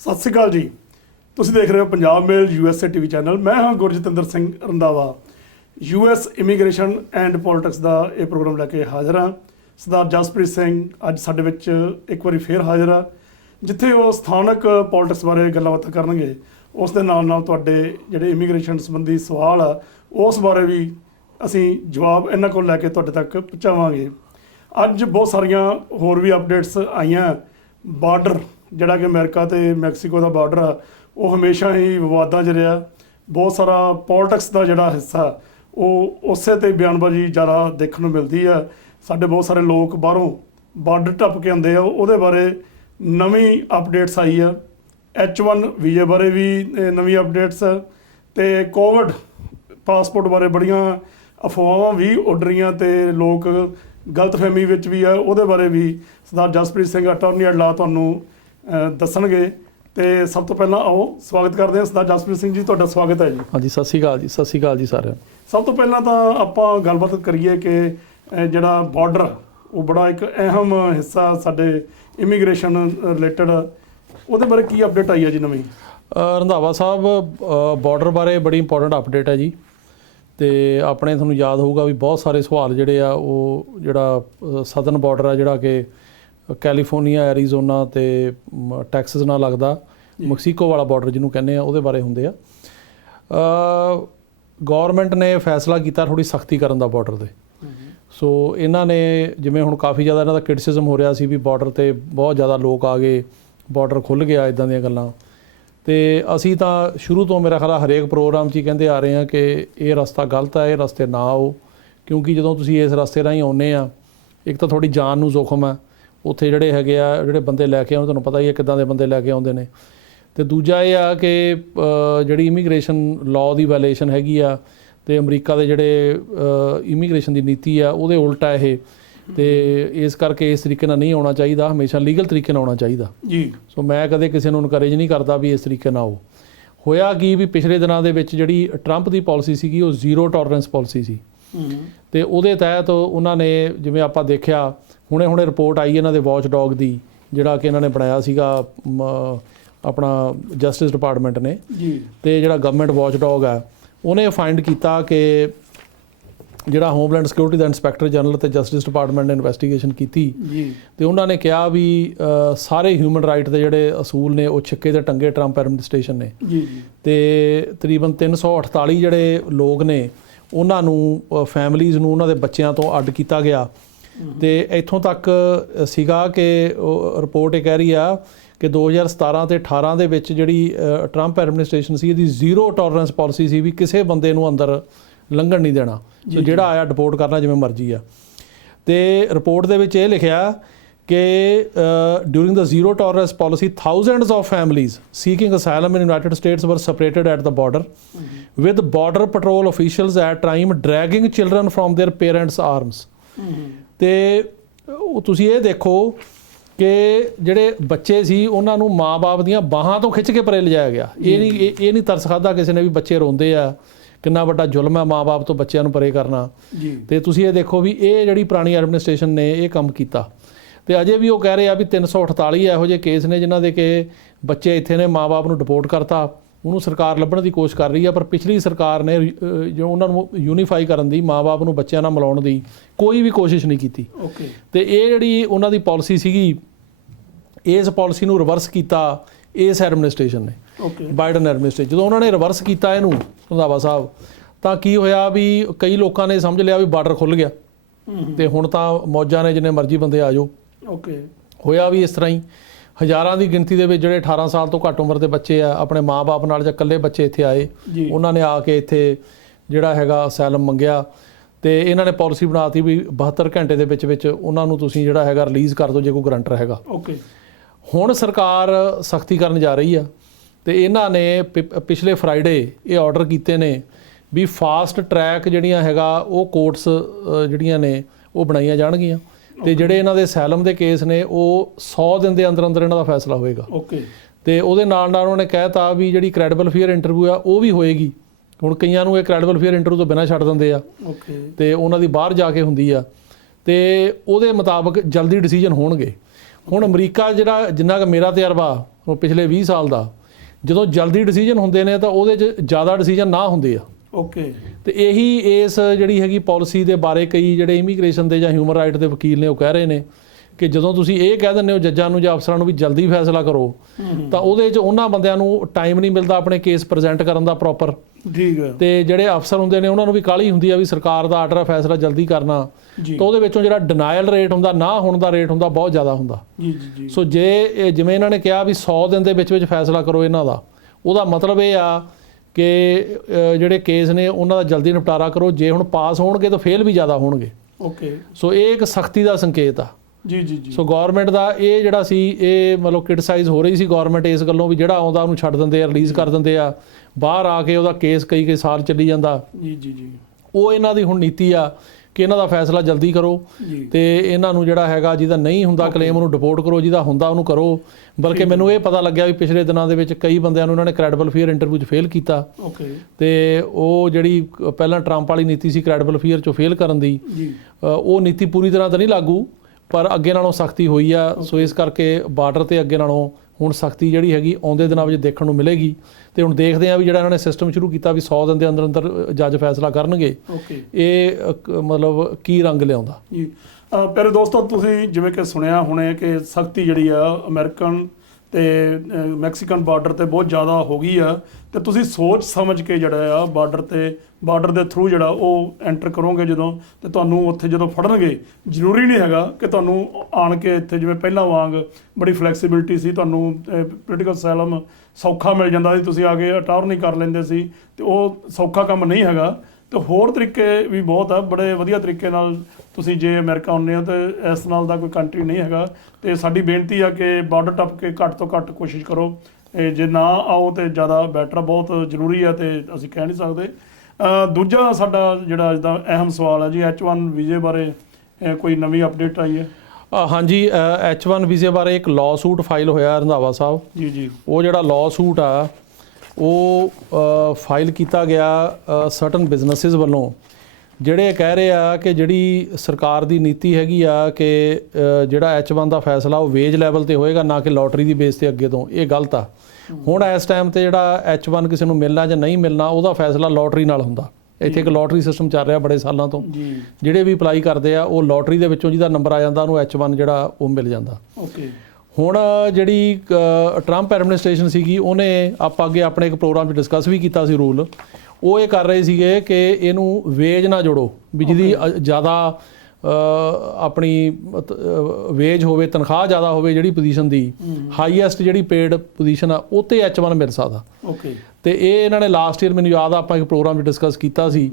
ਸਤਿ ਸ਼੍ਰੀ ਅਕਾਲ ਜੀ। ਤੁਸੀਂ ਦੇਖ ਰਹੇ ਹੋ Punjab mail USA TV channel. ਮੈਂ ਹਾਂ Gurjatinder Singh Randhawa. US immigration and politics ਦਾ ਇਹ ਪ੍ਰੋਗਰਾਮ ਲੈ ਕੇ ਹਾਜ਼ਰ ਹਾਂ। ਸਰਦਾਰ ਜਸਪ੍ਰੀਤ ਸਿੰਘ ਅੱਜ ਸਾਡੇ ਵਿੱਚ ਇੱਕ ਵਾਰੀ ਫੇਰ ਹਾਜ਼ਰ ਆ, ਜਿੱਥੇ ਉਹ ਸਥਾਨਕ ਪੋਲਿਟਿਕਸ ਬਾਰੇ ਗੱਲਾਂ ਬਾਤਾਂ ਕਰਨਗੇ। ਉਸ ਦੇ ਨਾਲ ਨਾਲ ਤੁਹਾਡੇ ਜਿਹੜੇ ਇਮੀਗ੍ਰੇਸ਼ਨ ਸੰਬੰਧੀ ਸਵਾਲ ਆ ਉਸ ਬਾਰੇ ਵੀ ਅਸੀਂ ਜਵਾਬ ਇਹਨਾਂ ਕੋਲ ਲੈ ਕੇ ਤੁਹਾਡੇ ਤੱਕ ਪਹੁੰਚਾਵਾਂਗੇ। ਅੱਜ ਬਹੁਤ ਸਾਰੀਆਂ ਹੋਰ ਵੀ ਅਪਡੇਟਸ ਆਈਆਂ। ਬਾਰਡਰ ਜਿਹੜਾ ਕਿ ਅਮਰੀਕਾ ਤੇ ਮੈਕਸੀਕੋ ਦਾ ਬਾਰਡਰ ਆ, ਉਹ ਹਮੇਸ਼ਾ ਹੀ ਵਿਵਾਦਾਂ 'ਚ ਰਿਹਾ। ਬਹੁਤ ਸਾਰਾ ਪੋਲਿਟਿਕਸ ਦਾ ਜਿਹੜਾ ਹਿੱਸਾ ਉਹ ਉਸੇ 'ਤੇ ਬਿਆਨਬਾਜ਼ੀ ਜ਼ਿਆਦਾ ਦੇਖਣ ਨੂੰ ਮਿਲਦੀ ਆ। ਸਾਡੇ ਬਹੁਤ ਸਾਰੇ ਲੋਕ ਬਾਹਰੋਂ ਬਾਰਡਰ ਟੱਪ ਕੇ ਆਉਂਦੇ ਆ, ਉਹਦੇ ਬਾਰੇ ਨਵੀਂ ਅਪਡੇਟਸ ਆਈ ਆ। H1 ਵੀਜ਼ੇ ਬਾਰੇ ਵੀ ਨਵੀਂ ਅਪਡੇਟਸ, ਅਤੇ ਕੋਵਿਡ ਪਾਸਪੋਰਟ ਬਾਰੇ ਬੜੀਆਂ ਅਫਵਾਹਾਂ ਵੀ ਉੱਡ ਰਹੀਆਂ ਅਤੇ ਲੋਕ ਗਲਤਫਹਿਮੀ ਵਿੱਚ ਵੀ ਆ। ਉਹਦੇ ਬਾਰੇ ਵੀ Sardar Jaspreet Singh attorney at law ਤੁਹਾਨੂੰ ਦੱਸਣਗੇ। ਅਤੇ ਸਭ ਤੋਂ ਪਹਿਲਾਂ ਆਓ ਸਵਾਗਤ ਕਰਦੇ ਹਾਂ ਸਰਦਾਰ ਜਸਪ੍ਰੀਤ ਸਿੰਘ ਜੀ, ਤੁਹਾਡਾ ਸਵਾਗਤ ਹੈ ਜੀ। ਹਾਂਜੀ, ਸਤਿ ਸ਼੍ਰੀ ਅਕਾਲ ਜੀ। ਸਤਿ ਸ਼੍ਰੀ ਅਕਾਲ ਜੀ ਸਾਰਿਆਂ ਨੂੰ। ਸਭ ਤੋਂ ਪਹਿਲਾਂ ਤਾਂ ਆਪਾਂ ਗੱਲਬਾਤ ਕਰੀਏ ਕਿ ਜਿਹੜਾ ਬਾਰਡਰ ਉਹ ਬੜਾ ਇੱਕ ਅਹਿਮ ਹਿੱਸਾ ਸਾਡੇ ਇਮੀਗ੍ਰੇਸ਼ਨ ਰਿਲੇਟਡ, ਉਹਦੇ ਬਾਰੇ ਕੀ ਅਪਡੇਟ ਆਈ ਹੈ ਜੀ ਨਵੀਂ? ਰੰਧਾਵਾ ਸਾਹਿਬ, ਬਾਰਡਰ ਬਾਰੇ ਬੜੀ ਇੰਪੋਰਟੈਂਟ ਅਪਡੇਟ ਹੈ ਜੀ। ਅਤੇ ਆਪਣੇ ਤੁਹਾਨੂੰ ਯਾਦ ਹੋਊਗਾ ਵੀ ਬਹੁਤ ਸਾਰੇ ਸਵਾਲ ਜਿਹੜੇ ਆ ਉਹ ਜਿਹੜਾ ਸਦਰਨ ਬਾਰਡਰ ਆ ਜਿਹੜਾ ਕਿ ਕੈਲੀਫੋਰਨੀਆ, ਐਰੀਜ਼ੋਨਾ ਅਤੇ ਟੈਕਸਸ ਨਾਲ ਲੱਗਦਾ, ਮੈਕਸੀਕੋ ਵਾਲਾ ਬਾਰਡਰ ਜਿਹਨੂੰ ਕਹਿੰਦੇ ਆ, ਉਹਦੇ ਬਾਰੇ ਹੁੰਦੇ ਆ। ਗੌਰਮੈਂਟ ਨੇ ਫੈਸਲਾ ਕੀਤਾ ਥੋੜ੍ਹੀ ਸਖਤੀ ਕਰਨ ਦਾ ਬਾਰਡਰ 'ਤੇ। ਸੋ ਇਹਨਾਂ ਨੇ ਜਿਵੇਂ ਹੁਣ ਕਾਫੀ ਜ਼ਿਆਦਾ ਇਹਨਾਂ ਦਾ ਕ੍ਰਿਟਿਸਿਜ਼ਮ ਹੋ ਰਿਹਾ ਸੀ ਵੀ ਬਾਰਡਰ 'ਤੇ ਬਹੁਤ ਜ਼ਿਆਦਾ ਲੋਕ ਆ ਗਏ, ਬਾਰਡਰ ਖੁੱਲ੍ਹ ਗਿਆ, ਇੱਦਾਂ ਦੀਆਂ ਗੱਲਾਂ। ਅਤੇ ਅਸੀਂ ਤਾਂ ਸ਼ੁਰੂ ਤੋਂ ਮੇਰਾ ਖਿਆਲ ਹਰੇਕ ਪ੍ਰੋਗਰਾਮ 'ਚ ਹੀ ਕਹਿੰਦੇ ਆ ਰਹੇ ਹਾਂ ਕਿ ਇਹ ਰਸਤਾ ਗਲਤ ਹੈ, ਇਹ ਰਸਤੇ ਨਾ ਆਓ। ਕਿਉਂਕਿ ਜਦੋਂ ਤੁਸੀਂ ਇਸ ਰਸਤੇ ਰਾਹੀਂ ਆਉਂਦੇ ਆ, ਇੱਕ ਤਾਂ ਤੁਹਾਡੀ ਜਾਨ ਨੂੰ ਜ਼ੋਖਮ ਹੈ। ਉੱਥੇ ਜਿਹੜੇ ਹੈਗੇ ਆ, ਜਿਹੜੇ ਬੰਦੇ ਲੈ ਕੇ ਆਉਂਦੇ, ਤੁਹਾਨੂੰ ਪਤਾ ਹੀ ਹੈ ਕਿੱਦਾਂ ਦੇ ਬੰਦੇ ਲੈ ਕੇ ਆਉਂਦੇ ਨੇ। ਅਤੇ ਦੂਜਾ ਇਹ ਆ ਕਿ ਜਿਹੜੀ ਇਮੀਗ੍ਰੇਸ਼ਨ ਲਾਅ ਦੀ ਵਾਇਲੇਸ਼ਨ ਹੈਗੀ ਆ, ਅਤੇ ਅਮਰੀਕਾ ਦੇ ਜਿਹੜੇ ਇਮੀਗ੍ਰੇਸ਼ਨ ਦੀ ਨੀਤੀ ਆ ਉਹਦੇ ਉਲਟ ਆ ਇਹ। ਅਤੇ ਇਸ ਕਰਕੇ ਇਸ ਤਰੀਕੇ ਨਾਲ ਨਹੀਂ ਆਉਣਾ ਚਾਹੀਦਾ, ਹਮੇਸ਼ਾ ਲੀਗਲ ਤਰੀਕੇ ਨਾਲ ਆਉਣਾ ਚਾਹੀਦਾ ਜੀ। ਸੋ ਮੈਂ ਕਦੇ ਕਿਸੇ ਨੂੰ ਇਨਕਰੇਜ ਨਹੀਂ ਕਰਦਾ ਵੀ ਇਸ ਤਰੀਕੇ ਨਾਲ ਆਓ। ਹੋਇਆ ਕੀ ਵੀ ਪਿਛਲੇ ਦਿਨਾਂ ਦੇ ਵਿੱਚ ਜਿਹੜੀ ਟਰੰਪ ਦੀ ਪਾਲਿਸੀ ਸੀਗੀ ਉਹ ਜ਼ੀਰੋ ਟੋਲਰੈਂਸ ਪਾਲਿਸੀ ਸੀ। ਅਤੇ ਉਹਦੇ ਤਹਿਤ ਉਹਨਾਂ ਨੇ, ਜਿਵੇਂ ਆਪਾਂ ਦੇਖਿਆ ਹੁਣੇ ਰਿਪੋਰਟ ਆਈ ਇਹਨਾਂ ਦੇ ਵਾਚ ਡੌਗ ਦੀ, ਜਿਹੜਾ ਕਿ ਇਹਨਾਂ ਨੇ ਬਣਾਇਆ ਸੀਗਾ ਆਪਣਾ ਜਸਟਿਸ ਡਿਪਾਰਟਮੈਂਟ ਨੇ ਜੀ। ਅਤੇ ਜਿਹੜਾ ਗਵਰਨਮੈਂਟ ਵਾਚ ਡੌਗ ਆ ਉਹਨੇ ਫਾਈਂਡ ਕੀਤਾ ਕਿ ਜਿਹੜਾ ਹੋਮਲੈਂਡ ਸਿਕਿਉਰਿਟੀ ਦਾ ਇੰਸਪੈਕਟਰ ਜਨਰਲ ਅਤੇ ਜਸਟਿਸ ਡਿਪਾਰਟਮੈਂਟ ਨੇ ਇਨਵੈਸਟੀਗੇਸ਼ਨ ਕੀਤੀ ਜੀ। ਅਤੇ ਉਹਨਾਂ ਨੇ ਕਿਹਾ ਵੀ ਸਾਰੇ ਹਿਊਮਨ ਰਾਈਟ ਦੇ ਜਿਹੜੇ ਅਸੂਲ ਨੇ ਉਹ ਛਿੱਕੇ 'ਤੇ ਟੰਗੇ ਟਰੰਪ ਐਡਮਿਨਿਸਟ੍ਰੇਸ਼ਨ ਨੇ ਜੀ। ਅਤੇ ਤਕਰੀਬਨ 348 ਜਿਹੜੇ ਲੋਕ ਨੇ ਉਹਨਾਂ ਨੂੰ, ਫੈਮਲੀਜ਼ ਨੂੰ, ਉਹਨਾਂ ਦੇ ਬੱਚਿਆਂ ਤੋਂ ਅੱਡ ਕੀਤਾ ਗਿਆ। ਅਤੇ ਇੱਥੋਂ ਤੱਕ ਸੀਗਾ ਕਿ ਰਿਪੋਰਟ ਇਹ ਕਹਿ ਰਹੀ ਆ ਕਿ 2017 ਅਤੇ 18 ਦੇ ਵਿੱਚ ਜਿਹੜੀ ਟਰੰਪ ਐਡਮਿਨਿਸਟ੍ਰੇਸ਼ਨ ਸੀ, ਇਹਦੀ ਜ਼ੀਰੋ ਟੋਲਰੈਂਸ ਪਾਲਿਸੀ ਸੀ ਵੀ ਕਿਸੇ ਬੰਦੇ ਨੂੰ ਅੰਦਰ ਲੰਘਣ ਨਹੀਂ ਦੇਣਾ। ਸੋ ਜਿਹੜਾ ਆਇਆ ਡਿਪੋਰਟ ਕਰਨਾ ਜਿਵੇਂ ਮਰਜ਼ੀ ਆ। ਅਤੇ ਰਿਪੋਰਟ ਦੇ ਵਿੱਚ ਇਹ ਲਿਖਿਆ ਕਿ during the zero tolerance policy thousands of families seeking asylum in United States were separated at the border with border patrol officials at time dragging children from their parents arms. ਅਤੇ ਤੁਸੀਂ ਇਹ ਦੇਖੋ ਕਿ ਜਿਹੜੇ ਬੱਚੇ ਸੀ ਉਹਨਾਂ ਨੂੰ ਮਾਂ-ਬਾਪ ਦੀਆਂ ਬਾਹਾਂ ਤੋਂ ਖਿੱਚ ਕੇ ਪਰੇ ਲਿਜਾਇਆ ਗਿਆ। ਇਹ ਨਹੀਂ ਤਰਸ ਖਾਧਾ ਕਿਸੇ ਨੇ ਵੀ ਬੱਚੇ ਰੋਂਦੇ ਆ, ਕਿੰਨਾ ਵੱਡਾ ਜ਼ੁਲਮ ਹੈ ਮਾਂ-ਬਾਪ ਤੋਂ ਬੱਚਿਆਂ ਨੂੰ ਪਰੇ ਕਰਨਾ ਜੀ। ਅਤੇ ਤੁਸੀਂ ਇਹ ਦੇਖੋ ਵੀ ਇਹ ਜਿਹੜੀ ਪੁਰਾਣੀ ਐਡਮਿਨਿਸਟ੍ਰੇਸ਼ਨ ਨੇ ਇਹ ਕੰਮ ਕੀਤਾ। ਅਤੇ ਅਜੇ ਵੀ ਉਹ ਕਹਿ ਰਹੇ ਆ ਵੀ 348 ਇਹੋ ਜਿਹੇ ਕੇਸ ਨੇ ਜਿਨ੍ਹਾਂ ਦੇ ਕਿ ਬੱਚੇ ਇੱਥੇ ਨੇ, ਮਾਂ-ਬਾਪ ਨੂੰ ਡਿਪੋਰਟ ਕਰਤਾ। ਉਹਨੂੰ ਸਰਕਾਰ ਲੱਭਣ ਦੀ ਕੋਸ਼ਿਸ਼ ਕਰ ਰਹੀ ਆ, ਪਰ ਪਿਛਲੀ ਸਰਕਾਰ ਨੇ ਜੋ ਉਹਨਾਂ ਨੂੰ ਯੂਨੀਫਾਈ ਕਰਨ ਦੀ, ਮਾਂ-ਬਾਪ ਨੂੰ ਬੱਚਿਆਂ ਨਾਲ ਮਿਲਾਉਣ ਦੀ ਕੋਈ ਵੀ ਕੋਸ਼ਿਸ਼ ਨਹੀਂ ਕੀਤੀ। ਅਤੇ ਇਹ ਜਿਹੜੀ ਉਹਨਾਂ ਦੀ ਪਾਲਿਸੀ ਸੀਗੀ, ਇਸ ਪਾਲਿਸੀ ਨੂੰ ਰਿਵਰਸ ਕੀਤਾ ਇਸ ਐਡਮਿਨਿਸਟ੍ਰੇਸ਼ਨ ਨੇ, ਬਾਈਡਨ ਐਡਮਿਨਿਸਟ੍ਰੇਸ਼ਨ। ਜਦੋਂ ਉਹਨਾਂ ਨੇ ਰਿਵਰਸ ਕੀਤਾ ਇਹਨੂੰ ਰੰਧਾਵਾ ਸਾਹਿਬ, ਤਾਂ ਕੀ ਹੋਇਆ ਵੀ ਕਈ ਲੋਕਾਂ ਨੇ ਸਮਝ ਲਿਆ ਵੀ ਬਾਰਡਰ ਖੁੱਲ੍ਹ ਗਿਆ ਅਤੇ ਹੁਣ ਤਾਂ ਮੌਜਾਂ ਨੇ, ਜਿੰਨੇ ਮਰਜ਼ੀ ਬੰਦੇ ਆ ਜਾਓ। ਹੋਇਆ ਵੀ ਇਸ ਤਰ੍ਹਾਂ ਹੀ। ਹਜ਼ਾਰਾਂ ਦੀ ਗਿਣਤੀ ਦੇ ਵਿੱਚ ਜਿਹੜੇ 18 ਸਾਲ ਤੋਂ ਘੱਟ ਉਮਰ ਦੇ ਬੱਚੇ ਆ, ਆਪਣੇ ਮਾਂ-ਬਾਪ ਨਾਲ ਜਾਂ ਇਕੱਲੇ ਬੱਚੇ ਇੱਥੇ ਆਏ, ਉਹਨਾਂ ਨੇ ਆ ਕੇ ਇੱਥੇ ਜਿਹੜਾ ਹੈਗਾ ਅਸਾਈਲਮ ਮੰਗਿਆ। ਅਤੇ ਇਹਨਾਂ ਨੇ ਪਾਲਿਸੀ ਬਣਾਤੀ ਵੀ 72 ਘੰਟੇ ਦੇ ਵਿੱਚ ਉਹਨਾਂ ਨੂੰ ਤੁਸੀਂ ਜਿਹੜਾ ਹੈਗਾ ਰਿਲੀਜ਼ ਕਰ ਦਿਓ ਜੇ ਕੋਈ ਗਰੰਟਰ ਹੈਗਾ। ਹੁਣ ਸਰਕਾਰ ਸਖਤੀ ਕਰਨ ਜਾ ਰਹੀ ਆ ਅਤੇ ਇਹਨਾਂ ਨੇ ਪਿਛਲੇ ਫਰਾਈਡੇ ਇਹ ਆਰਡਰ ਕੀਤੇ ਨੇ ਵੀ ਫਾਸਟ ਟਰੈਕ ਜਿਹੜੀਆਂ ਹੈਗਾ ਉਹ ਕੋਰਟਸ ਜਿਹੜੀਆਂ ਨੇ ਉਹ ਬਣਾਈਆਂ ਜਾਣਗੀਆਂ। ਅਤੇ ਜਿਹੜੇ ਇਹਨਾਂ ਦੇ ਅਸਾਈਲਮ ਦੇ ਕੇਸ ਨੇ ਉਹ 100 ਦਿਨ ਦੇ ਅੰਦਰ ਇਹਨਾਂ ਦਾ ਫੈਸਲਾ ਹੋਏਗਾ। ਅਤੇ ਉਹਦੇ ਨਾਲ ਉਹਨਾਂ ਨੇ ਕਹਿ ਤਾ ਵੀ ਜਿਹੜੀ ਕ੍ਰੈਡੀਬਲ ਫੀਅਰ ਇੰਟਰਵਿਊ ਆ ਉਹ ਵੀ ਹੋਏਗੀ। ਹੁਣ ਕਈਆਂ ਨੂੰ ਇਹ ਕ੍ਰੈਡੀਬਲ ਫੀਅਰ ਇੰਟਰਵਿਊ ਤੋਂ ਬਿਨਾਂ ਛੱਡ ਦਿੰਦੇ ਆ ਅਤੇ ਉਹਨਾਂ ਦੀ ਬਾਹਰ ਜਾ ਕੇ ਹੁੰਦੀ ਆ, ਅਤੇ ਉਹਦੇ ਮੁਤਾਬਕ ਜਲਦੀ ਡਿਸੀਜਨ ਹੋਣਗੇ। ਹੁਣ ਅਮਰੀਕਾ ਜਿਹੜਾ ਜਿੰਨਾ ਕੁ ਮੇਰਾ ਤਜਰਬਾ ਉਹ ਪਿਛਲੇ 20 ਸਾਲ ਦਾ, ਜਦੋਂ ਜਲਦੀ ਡਿਸੀਜਨ ਹੁੰਦੇ ਨੇ ਤਾਂ ਉਹਦੇ 'ਚ ਜ਼ਿਆਦਾ ਡਿਸੀਜਨ ਨਾ ਹੁੰਦੇ ਆ। ਓਕੇ। ਤੇ ਇਹੀ ਇਸ ਜਿਹੜੀ ਹੈਗੀ ਪਾਲਿਸੀ ਦੇ ਬਾਰੇ ਕਈ ਜਿਹੜੇ ਇਮੀਗ੍ਰੇਸ਼ਨ ਦੇ ਜਾਂ ਹਿਊਮਨ ਰਾਈਟ ਦੇ ਵਕੀਲ ਨੇ ਉਹ ਕਹਿ ਰਹੇ ਨੇ ਕਿ ਜਦੋਂ ਤੁਸੀਂ ਇਹ ਕਹਿ ਦਿੰਦੇ ਹੋ ਜੱਜਾਂ ਨੂੰ ਜਾਂ ਅਫਸਰਾਂ ਨੂੰ ਵੀ ਜਲਦੀ ਫੈਸਲਾ ਕਰੋ, ਤਾਂ ਉਹਦੇ 'ਚ ਉਹਨਾਂ ਬੰਦਿਆਂ ਨੂੰ ਟਾਈਮ ਨਹੀਂ ਮਿਲਦਾ ਆਪਣੇ ਕੇਸ ਪ੍ਰੈਜ਼ੈਂਟ ਕਰਨ ਦਾ ਪ੍ਰੋਪਰ। ਠੀਕ ਹੈ। ਤੇ ਜਿਹੜੇ ਅਫਸਰ ਹੁੰਦੇ ਨੇ ਉਹਨਾਂ ਨੂੰ ਵੀ ਕਾਹਲੀ ਹੁੰਦੀ ਆ ਵੀ ਸਰਕਾਰ ਦਾ ਆਰਡਰ ਫੈਸਲਾ ਜਲਦੀ ਕਰਨਾ, ਤਾਂ ਉਹਦੇ ਵਿੱਚੋਂ ਜਿਹੜਾ ਡਿਨਾਇਲ ਰੇਟ ਹੁੰਦਾ, ਨਾ ਹੋਣ ਦਾ ਰੇਟ ਹੁੰਦਾ, ਬਹੁਤ ਜ਼ਿਆਦਾ ਹੁੰਦਾ। ਜੀ ਜੀ ਜੀ। ਸੋ ਜੇ ਜਿਵੇਂ ਇਹਨਾਂ ਨੇ ਕਿਹਾ ਵੀ 100 ਦਿਨ ਦੇ ਵਿੱਚ ਫੈਸਲਾ ਕਰੋ ਇਹਨਾਂ ਦਾ, ਉਹਦਾ ਮਤਲਬ ਇਹ ਆ ਕਿ ਜਿਹੜੇ ਕੇਸ ਨੇ ਉਹਨਾਂ ਦਾ ਜਲਦੀ ਨਿਪਟਾਰਾ ਕਰੋ। ਜੇ ਹੁਣ ਪਾਸ ਹੋਣਗੇ ਤਾਂ ਫੇਲ ਵੀ ਜ਼ਿਆਦਾ ਹੋਣਗੇ। ਓਕੇ। ਸੋ ਇਹ ਇੱਕ ਸਖਤੀ ਦਾ ਸੰਕੇਤ ਆ। ਜੀ ਜੀ ਜੀ। ਸੋ ਗੌਰਮੈਂਟ ਦਾ ਇਹ ਜਿਹੜਾ ਸੀ ਇਹ ਮਤਲਬ ਕ੍ਰਿਟਿਸਾਈਜ਼ ਹੋ ਰਹੀ ਸੀ ਗੌਰਮੈਂਟ ਇਸ ਗੱਲੋਂ ਵੀ ਜਿਹੜਾ ਆਉਂਦਾ ਉਹਨੂੰ ਛੱਡ ਦਿੰਦੇ ਆ, ਰਿਲੀਜ਼ ਕਰ ਦਿੰਦੇ ਆ, ਬਾਹਰ ਆ ਕੇ ਉਹਦਾ ਕੇਸ ਕਈ ਸਾਲ ਚੱਲੀ ਜਾਂਦਾ। ਜੀ ਜੀ ਜੀ। ਉਹ ਇਹਨਾਂ ਦੀ ਹੁਣ ਨੀਤੀ ਆ ਕਿ ਇਹਨਾਂ ਦਾ ਫੈਸਲਾ ਜਲਦੀ ਕਰੋ ਤੇ ਇਹਨਾਂ ਨੂੰ ਜਿਹੜਾ ਹੈਗਾ ਜਿਹਦਾ ਨਹੀਂ ਹੁੰਦਾ ਕਲੇਮ ਉਹਨੂੰ ਡਿਪੋਰਟ ਕਰੋ, ਜਿਹਦਾ ਹੁੰਦਾ ਉਹਨੂੰ ਕਰੋ। ਬਲਕਿ ਮੈਨੂੰ ਇਹ ਪਤਾ ਲੱਗਿਆ ਵੀ ਪਿਛਲੇ ਦਿਨਾਂ ਦੇ ਵਿੱਚ ਕਈ ਬੰਦਿਆਂ ਨੂੰ ਇਹਨਾਂ ਨੇ ਕ੍ਰੈਡੀਬਲ ਫੀਅਰ ਇੰਟਰਵਿਊ 'ਚ ਫੇਲ ਕੀਤਾ। ਓਕੇ। ਤੇ ਉਹ ਜਿਹੜੀ ਪਹਿਲਾਂ ਟਰੰਪ ਵਾਲੀ ਨੀਤੀ ਸੀ ਕ੍ਰੈਡੀਬਲ ਫੀਅਰ 'ਚੋਂ ਫੇਲ ਕਰਨ ਦੀ, ਉਹ ਨੀਤੀ ਪੂਰੀ ਤਰ੍ਹਾਂ ਤਾਂ ਨਹੀਂ ਲਾਗੂ ਪਰ ਅੱਗੇ ਨਾਲੋਂ ਸਖਤੀ ਹੋਈ ਆ। ਸੋ ਇਸ ਕਰਕੇ ਬਾਰਡਰ ਤੇ ਅੱਗੇ ਨਾਲੋਂ ਹੁਣ ਸਖਤੀ ਜਿਹੜੀ ਹੈਗੀ ਆਉਂਦੇ ਦਿਨਾਂ ਵਿੱਚ ਦੇਖਣ ਨੂੰ ਮਿਲੇਗੀ। ਤੇ ਹੁਣ ਦੇਖਦੇ ਆ ਵੀ ਜਿਹੜਾ ਇਹਨਾਂ ਨੇ ਸਿਸਟਮ ਸ਼ੁਰੂ ਕੀਤਾ ਵੀ 100 ਦਿਨ ਦੇ ਅੰਦਰ ਅੰਦਰ ਜੱਜ ਫੈਸਲਾ ਕਰਨਗੇ, ਇਹ ਮਤਲਬ ਕੀ ਰੰਗ ਲਿਆਉਂਦਾ। ਜੀ ਪਿਆਰੇ ਦੋਸਤੋ, ਤੁਸੀਂ ਜਿਵੇਂ ਕਿ ਸੁਣਿਆ ਹੁਣੇ ਕਿ ਸਖਤੀ ਜਿਹੜੀ ਆ ਅਮਰੀਕਨ ਤੇ ਮੈਕਸੀਕਨ ਬਾਰਡਰ ਤੇ ਬਹੁਤ ਜ਼ਿਆਦਾ ਹੋ ਗਈ ਆ, ਤੇ ਤੁਸੀਂ ਸੋਚ ਸਮਝ ਕੇ ਜਿਹੜਾ ਆ ਬਾਰਡਰ ਦੇ ਥਰੂ ਜਿਹੜਾ ਉਹ ਐਂਟਰ ਕਰੋਗੇ ਜਦੋਂ, ਤੇ ਤੁਹਾਨੂੰ ਉੱਥੇ ਜਦੋਂ ਫੜਨਗੇ ਜ਼ਰੂਰੀ ਨਹੀਂ ਹੈਗਾ ਕਿ ਤੁਹਾਨੂੰ ਆਣ ਕੇ ਇੱਥੇ ਜਿਵੇਂ ਪਹਿਲਾਂ ਵਾਂਗ ਬੜੀ ਫਲੈਕਸੀਬਿਲਿਟੀ ਸੀ, ਤੁਹਾਨੂੰ ਪੋਲੀਟੀਕਲ ਅਸਾਈਲਮ ਸੌਖਾ ਮਿਲ ਜਾਂਦਾ ਸੀ, ਤੁਸੀਂ ਆ ਕੇ ਅਟਾਰਨੀ ਕਰ ਲੈਂਦੇ ਸੀ, ਤੇ ਉਹ ਸੌਖਾ ਕੰਮ ਨਹੀਂ ਹੈਗਾ। ਤੇ ਹੋਰ ਤਰੀਕੇ ਵੀ ਬਹੁਤ ਆ, ਬੜੇ ਵਧੀਆ ਤਰੀਕੇ ਨਾਲ ਤੁਸੀਂ ਜੇ ਅਮਰੀਕਾ ਆਉਂਦੇ ਹੋ ਤਾਂ ਇਸ ਨਾਲ ਦਾ ਕੋਈ ਕੰਟਰੀ ਨਹੀਂ ਹੈਗਾ। ਤੇ ਸਾਡੀ ਬੇਨਤੀ ਆ ਕਿ ਬਾਰਡਰ ਟੱਪ ਕੇ ਘੱਟ ਤੋਂ ਘੱਟ ਕੋਸ਼ਿਸ਼ ਕਰੋ, ਜੇ ਨਾ ਆਓ ਤੇ ਜ਼ਿਆਦਾ ਬੈਟਰ, ਬਹੁਤ ਜ਼ਰੂਰੀ ਆ ਤੇ ਅਸੀਂ ਕਹਿ ਨਹੀਂ ਸਕਦੇ। ਦੂਜਾ ਸਾਡਾ ਜਿਹੜਾ ਅੱਜ ਦਾ ਅਹਿਮ ਸਵਾਲ ਹੈ ਜੀ, H1 ਵੀਜ਼ੇ ਬਾਰੇ ਕੋਈ ਨਵੀਂ ਅਪਡੇਟ ਆਈ ਹੈ? ਹਾਂਜੀ, H1 ਵੀਜ਼ੇ ਬਾਰੇ ਇੱਕ ਲਾਅ ਸੂਟ ਫਾਈਲ ਹੋਇਆ ਰੰਧਾਵਾ ਸਾਹਿਬ। ਜੀ ਜੀ। ਉਹ ਜਿਹੜਾ ਲਾਅ ਸੂਟ ਆ ਉਹ ਫਾਈਲ ਕੀਤਾ ਗਿਆ ਸਰਟਨ ਬਿਜ਼ਨੈਸਿਸ ਵੱਲੋਂ, ਜਿਹੜੇ ਕਹਿ ਰਹੇ ਆ ਕਿ ਜਿਹੜੀ ਸਰਕਾਰ ਦੀ ਨੀਤੀ ਹੈਗੀ ਆ ਕਿ ਜਿਹੜਾ H1 ਦਾ ਫੈਸਲਾ ਉਹ ਵੇਜ ਲੈਵਲ ਤੇ ਹੋਏਗਾ, ਨਾ ਕਿ ਲੋਟਰੀ ਦੀ ਬੇਸ ਤੇ ਅੱਗੇ ਤੋਂ। ਇਹ ਗਲਤ ਆ। ਹੁਣ ਇਸ ਟਾਈਮ ਤੇ ਜਿਹੜਾ H1 ਕਿਸੇ ਨੂੰ ਮਿਲਣਾ ਜਾਂ ਨਹੀਂ ਮਿਲਣਾ ਉਹਦਾ ਫੈਸਲਾ ਲੋਟਰੀ ਨਾਲ ਹੁੰਦਾ। ਇੱਥੇ ਇੱਕ ਲੋਟਰੀ ਸਿਸਟਮ ਚੱਲ ਰਿਹਾ ਬੜੇ ਸਾਲਾਂ ਤੋਂ। ਜਿਹੜੇ ਵੀ ਅਪਲਾਈ ਕਰਦੇ ਆ ਉਹ ਲੋਟਰੀ ਦੇ ਵਿੱਚੋਂ ਜਿਹਦਾ ਨੰਬਰ ਆ ਜਾਂਦਾ ਉਹਨੂੰ H1 ਜਿਹੜਾ ਉਹ ਮਿਲ ਜਾਂਦਾ। ਓਕੇ। ਹੁਣ ਜਿਹੜੀ ਟਰੰਪ ਐਡਮਿਨਿਸਟ੍ਰੇਸ਼ਨ ਸੀਗੀ ਉਹਨੇ ਆਪਾਂ ਅੱਗੇ ਆਪਣੇ ਇੱਕ ਪ੍ਰੋਗਰਾਮ 'ਚ ਡਿਸਕਸ ਵੀ ਕੀਤਾ ਸੀ ਰੂਲ। ਉਹ ਇਹ ਕਰ ਰਹੇ ਸੀਗੇ ਕਿ ਇਹਨੂੰ ਵੇਜ ਨਾ ਜੋੜੋ, ਵੀ ਜਿਹਦੀ ਜ਼ਿਆਦਾ ਆਪਣੀ ਵੇਜ ਹੋਵੇ, ਤਨਖਾਹ ਜ਼ਿਆਦਾ ਹੋਵੇ ਜਿਹੜੀ ਪੋਜੀਸ਼ਨ ਦੀ, ਹਾਈਐਸਟ ਜਿਹੜੀ ਪੇਡ ਪੋਜੀਸ਼ਨ ਆ ਉਹ 'ਤੇ H1 ਮਿਲ ਸਕਦਾ। ਓਕੇ। ਤੇ ਇਹ ਇਹਨਾਂ ਨੇ ਲਾਸਟ ਈਅਰ ਮੈਨੂੰ ਯਾਦ ਆ ਆਪਾਂ ਇੱਕ ਪ੍ਰੋਗਰਾਮ 'ਚ ਡਿਸਕਸ ਕੀਤਾ ਸੀ,